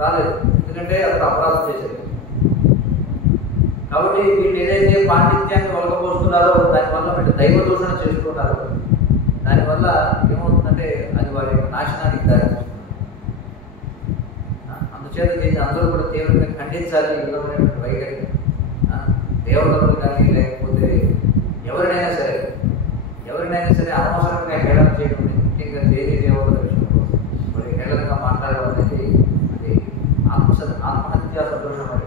రాలేదు, ఎందుకంటే అతను అపరాధం చేశాడు. కాబట్టి వీళ్ళు ఏదైతే పాండిత్యాన్ని ఒలకపోస్తున్నారో దానివల్ల వీళ్ళు దైవ దూషణ చేస్తున్నారు. దానివల్ల ఏమవుతుందంటే అది వారి యొక్క నాశనానికి దారితీస్తుంది. అందుచేత దీన్ని అందరూ కూడా తీవ్రంగా ఖండించాలి. ఈ విధమైనటువంటి వైఖరి దేవతలు కానీ లేకపోతే ఎవరినైనా సరే అనవసరంగా హేళన చేయడం, ముఖ్యంగా దేవీ దేవతల విషయంలో మరి హేళనగా మాట్లాడడం అనేది అది ఆత్మహత్యా సదృశమైనది.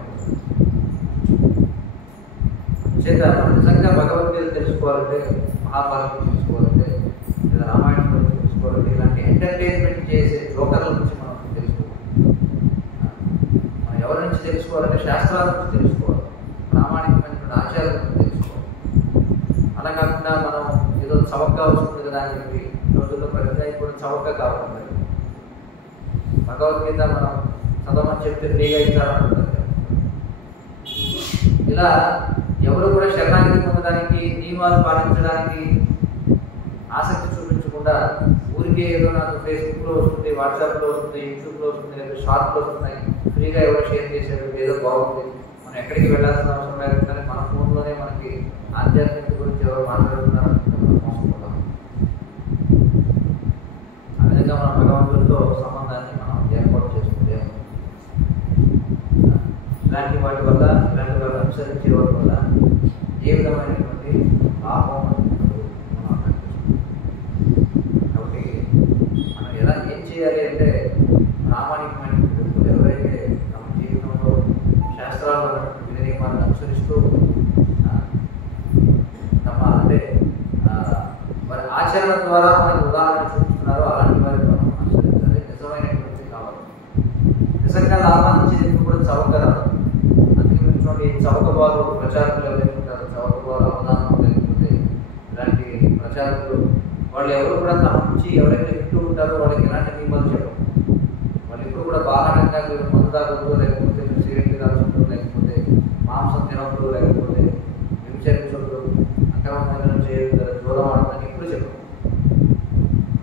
చేత నిజంగా భగవద్గీత తెలుసుకోవాలంటే, మహాభారతం తెలుసుకోవాలంటే, లేదా రామాయణం గురించి తెలుసుకోవాలంటే, ఇలాంటి ఎంటర్టైన్మెంట్ చేసే జోకర్ల నుంచి మనం తెలుసుకోవాలి. మనం ఎవరి నుంచి తెలుసుకోవాలంటే శాస్త్రాల నుంచి తెలుసుకోవాలి, ప్రామాణికమైనటువంటి ఆచారాల నుంచి తెలుసుకోవాలి. అలా కాకుండా మనం ఏదో చవకగా వస్తుంది కదా అని చెప్పి రోజుల్లో ప్రతిదానికి కూడా చవకగా కావాలి. భగవద్గీత మనం చదవమని చెప్తే ఫ్రీగా ఇస్తారనుకుంటారు. ఇలా ఎవరు కూడా శరణాగతి పొందడానికి, నియమాలు పాటించడానికి ఆసక్తి చూపించకుండా ఊరికే ఏదో నాకు ఫేస్బుక్లో వస్తుంది, వాట్సాప్లో వస్తుంది, యూట్యూబ్లో వస్తుంది, లేదా షార్ట్లో వస్తున్నాయి, ఫ్రీగా ఎవరో షేర్ చేశారు, ఏదో బాగుంది, మనం ఎక్కడికి వెళ్ళాల్సిన అవసరం లేకుండా మన ఫోన్లోనే మనకి ఆధ్యాత్మిక గురించి ఎవరు మాట్లాడుతున్నారు మనం మోసపోతాం. ఆ విధంగా మన భగవంతుడితో సంబంధాన్ని మనం ఏర్పాటు చేసుకుంటే ఇలాంటి వాటి వల్ల, ఇలాంటి వాళ్ళు అనుసరించే వాటి వల్ల ఏ విధమైనటువంటి లాభం మనం అర్థం చేసుకుంటాం. కాబట్టి మనం ఏం చేయాలి అంటే ప్రామాణికమైనటువంటి వ్యక్తులు ఎవరైతే తమ జీవితంలో శాస్త్రాల్లో ఉన్నటువంటి విధి నియమాలను అనుసరిస్తూ వారి ఆచరణ ద్వారా మనకు ఉదాహరణ చూపిస్తున్నారో అలాంటి వారిని మనం అనుసరించాలి. నిజమైనటువంటి కావాలి. నిజంగా లాభాన్ని చేసి కూడా చౌకరాదు. అందుకే చూడండి, చౌక బాలు ప్రచారకులు ఎవరైతే ఉంటారో, చౌక బాలు అవధానం లేకపోతే నుంచి ఎవరైతే వింటూ ఉంటారో వాళ్ళకి ఎలాంటి నియమాలు చెప్పరు. వాళ్ళు ఎప్పుడు కూడా బాహాటంగా మీరు మందు తాగొద్దు, లేకపోతే మీరు సిగరెట్లు కాల్చొద్దు, లేకపోతే మాంసం తినవద్దు, లేకపోతే విచారించవద్దు, అక్రమమైన చేయొద్దు, దూరం ఆడదని ఎప్పుడు చెప్పరు.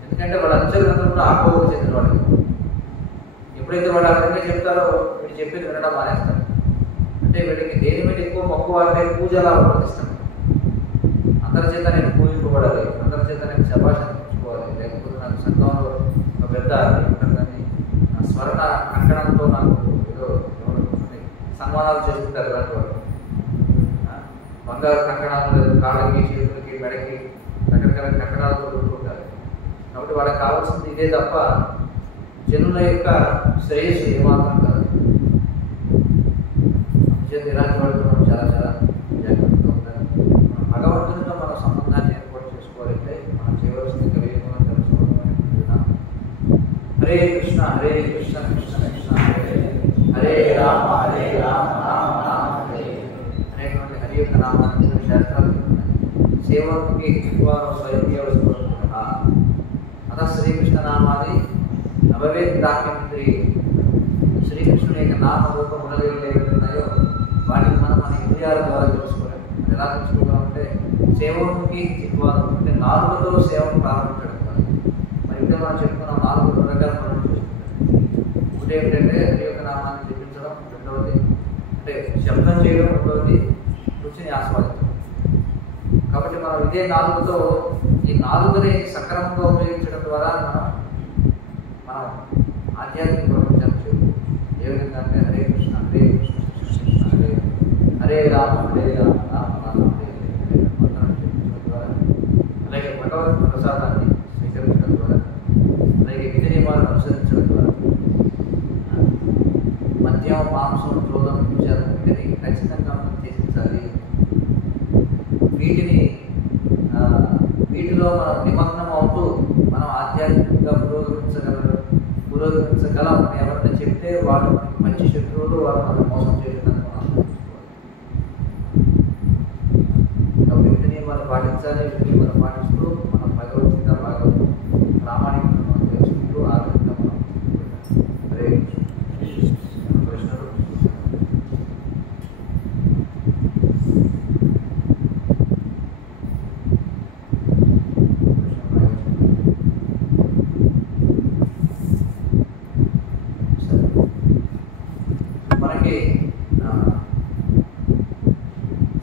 ఎందుకంటే వాళ్ళ అంచెలంతా కూడా ఆకోవకు చెందిన వాళ్ళు. ఎప్పుడైతే వాళ్ళు ఆ విధంగా చెప్తారో వీళ్ళు చెప్పేది వినడం మానేస్తారు. అంటే వీళ్ళకి దేని మీద ఎక్కువ మక్కువ అంటే పూజలా ప్రతిష్టం. అందరి చేత నేను పూజింపబడాలి, అందరి చేత నేను శభాష అనిపించుకోవాలి, లేకపోతే నాకు సంఘంలో ఒక పెద్ద కానీ స్వర్ణ కంకణంతో నాకు ఏదో సన్మానాలు చేసుకుంటారు. ఇలాంటి వాళ్ళు బంగారు కంకణాలు కాళ్ళకి, చేతులకి, మెడకి రకరకాల కంకణాలతో కొట్టుకుంటారు. కాబట్టి వాళ్ళకి కావాల్సింది ఇదే తప్ప జనుల యొక్క శ్రేయస్సు ఏమాత్రం కాదు. ఇలాంటి వాళ్ళతో మనం చాలా చాలా జాగ్రత్తగా ఉండాలి. మన భగవంతునితో మన సంబంధాన్ని ఏర్పాటు చేసుకోవాలంటే మనం చేయవలసింది కలియుగంలో తెలుసుకోవడం. హరే కృష్ణ హరే కృష్ణ కృష్ణ కృష్ణ హరే హరే రామ హరే రామ రామ రామ హరే అనేటువంటి హరి యొక్క నామాన్ని శాస్త్రాలు చెప్తున్నాయి. సేవకి వారు స్వయం అత శ్రీకృష్ణ నామాది నవవేద్రాహ్యంత్రి. శ్రీకృష్ణుని యొక్క నామ రూపములు ఏవైతే ఉన్నాయో వాటిని మనం మన ఇంద్రియాల ద్వారా తెలుసుకోలేము. అది ఎలా తెలుసుకోవాలంటే సేవకి జిహ్వారం అంటే నాలుగుతో సేవను ప్రారంభించడం కాదు. మరి ఇప్పుడే మనం చెప్పుకున్నాం 4 రకాల పనులు చేసుకుంటాం. ఒకటి ఏమిటంటే హరి యొక్క నామాన్ని జపించడం, రెండవది అంటే శబ్దం చేయడం, రెండవది రుచిని ఆస్వాదించడం. కాబట్టి మనం ఇదే నాలుగుతో ఈ నాలుగుని సక్రమంగా ఉపయోగించడం ద్వారా మనం ఆధ్యాత్మిక ప్రపంచాన్ని చేరుకుంటాం. ఏ విధంగా అంటే హరే కృష్ణ హరే కృష్ణ కృష్ణ కృష్ణ హరే హరే రామ హరే రామ రామ రామ హరే హరే మంత్రాన్ని జపించడం ద్వారా, అలాగే భగవత్ ప్రసాదాన్ని స్వీకరించడం ద్వారా, అలాగే విధి నియమాలను అనుసరించడం ద్వారా మద్యం, మాంసం, క్రోధం, విచారం వీటిని ఖచ్చితంగా మనం త్యజించాలి. వీటిలో మనం నిమగ్నం అవుతూ మనం ఆధ్యాత్మికంగా పురోగమించగలం అని ఎవరైనా చెప్తే వాళ్ళు మనకి మంచి శత్రువులు, వాళ్ళు మనం మోసం చేయడానికి మనం కాబట్టి వీటి నియమాలు పాటించాలి. వీటి నియమాలు పాటిస్తూ మనం భగవద్గీత భాగవతం ప్రామాణికంగా మనం తెలుసుకుంటూ ఆ విధంగా మనం హరే కృష్ణుడు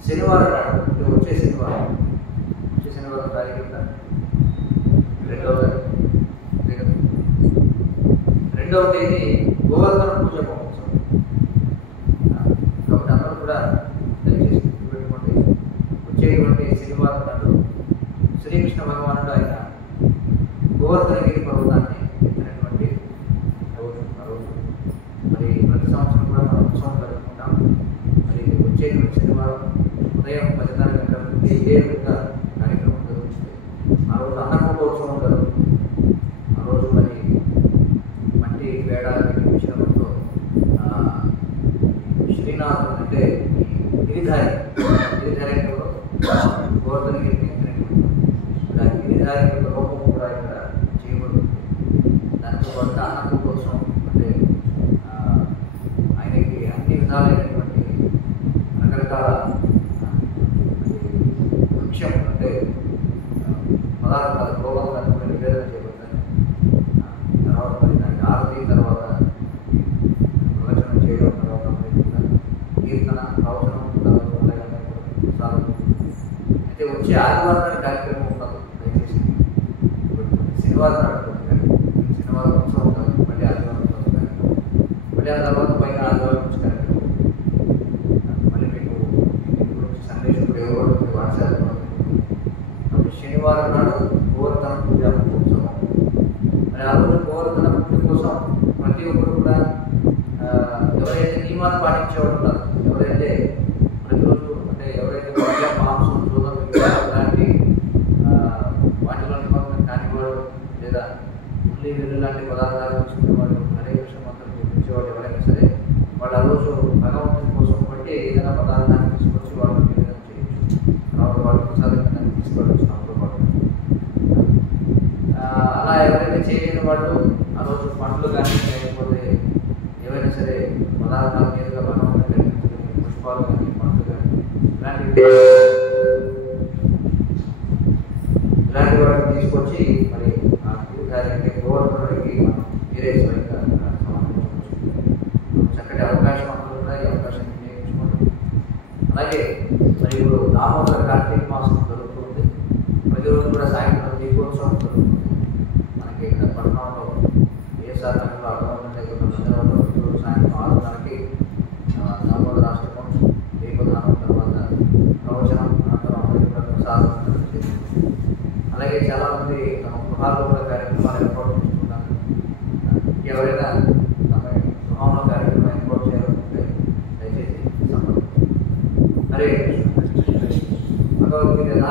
శనివారం నాడు వచ్చే శనివారం తారీఖు రెండవ తేదీ గోవర్ధన పూజ మహోత్సవం. కాబట్టి అందరూ కూడా దయచేసి గుర్తుపెట్టుకోండి. వచ్చేటువంటి శనివారం నాడు శ్రీకృష్ణ భగవానుడు ఆయన గోవర్ధనగిరి పర్వతాన్ని ఎత్తినటువంటి రోజు. మరి ప్రతి సంవత్సరం కూడా మనం ఉత్సవం జరుపుకుంటాం. మరి వచ్చేటువంటి శనివారం ఉదయం 10:30 గంటల నుండి ఇదే విధంగా కార్యక్రమం జరుగుతుంది. ఆ రోజు అన్నకూటోత్సవం జరుగుతుంది. ఆ రోజు మరి మట్టి పేడ విషయంతో శ్రీనాథుడు అంటే గిరిధారి గోవర్ధనగిరికి గిరిధారి యొక్క రూపం కూడా ఇక్కడ చేయబడుతుంది. దాంతో పాటు అన్నకూటోత్సవం అంటే ఆయనకి అన్ని విధాలైనటువంటి రకరకాల వృక్షం అంటే పదార్థాలు గోవర్ధన కూడా నివేదన చేయబడతాయి. తర్వాత మరి దానికి ఆరతి, తర్వాత ప్రవచనం చేయడం, తర్వాత కీర్తన, ప్రవచనం ప్రసాదం. అయితే వచ్చే ఆదివారం కార్యక్రమం ఉండదు. దయచేసి శనివారం నడుపుతుంది. శనివారం ఉత్సవం కాదు, మళ్ళీ ఆదివారం కార్యక్రమం, మళ్ళీ ఆ తర్వాత పైన ఆదివారం నుంచి కార్యక్రమం. మళ్ళీ మీకు గురించి సందేశం కూడా ఎవరు వాట్సాప్. కాబట్టి శనివారం నాడు గోవర్ధన పూజ మహోత్సవం. మరి ఆ రోజు గోవర్ధన పూజ కోసం ప్రతి ఒక్కరు కూడా ఎవరైతే నియమాలు పాటించేవాడు ఉన్నారు, ఎవరైతే ప్రతిరోజు అంటే ఎవరైతే మాంసం, చూదం లాంటి వాటిలో నిమగ్నం కానివాడు, లేదా ఉల్లి వెల్లు లాంటి పదార్థాలు తీసుకునేవాడు, హరే కృష్ణ మంత్రం చూపించేవాడు ఎవరైనా సరే, వాళ్ళు ఆ రోజు భగవంతుని కోసం బట్టి ఏదైనా పదార్థాన్ని తీసుకొచ్చి వాళ్ళు నివేదన చేయొచ్చు. తర్వాత వాళ్ళు ప్రసాదంగా తీసుకెళ్ళచ్చు నాతో పాటు. అలా ఎవరైతే చేయని వాళ్ళు ఆ రోజు పండ్లు కానీ లేకపోతే ఏవైనా సరే పదార్థాల మీదుగా భగవంతుని పుష్పాలు కానీ పండ్లు కానీ ఇలాంటి వాటిని తీసుకొచ్చి మరి ఆ పూజారికి గోవర్ధనుడికి మనం మీరే స్వయంగా సమర్పించవచ్చు. చక్కటి అవకాశం అందరూ కూడా ఈ అవకాశాన్ని వినియోగించుకోండి. అలాగే మరి ఇప్పుడు దామోదర కార్తీక మాసం జరుగుతుంది. ప్రతిరోజు కూడా సాయంత్రం దీపోత్సవం జరుగుతుంది. మనకి ఇక్కడ పట్టణంలో ఏఎస్ఆర్ నగర్లో అర్థవంతం దగ్గర మందిరంలో ప్రతిరోజు సాయంత్రం 6:30కి దామోదర అష్టకం దీపదానం తర్వాత ప్రవచనం అనంతరం అందరికీ కూడా ప్రసాదం చేస్తుంది. అలాగే చాలామంది తమ గృహాల్లో కూడా కార్యక్రమాలు ఏర్పాటు చేసుకుంటారు. ఎవరైనా తమ గృహంలో కార్యక్రమం ఏర్పాటు చేయాలనుకుంటే దయచేసి సంబంధించి. హరే భగవద్గీత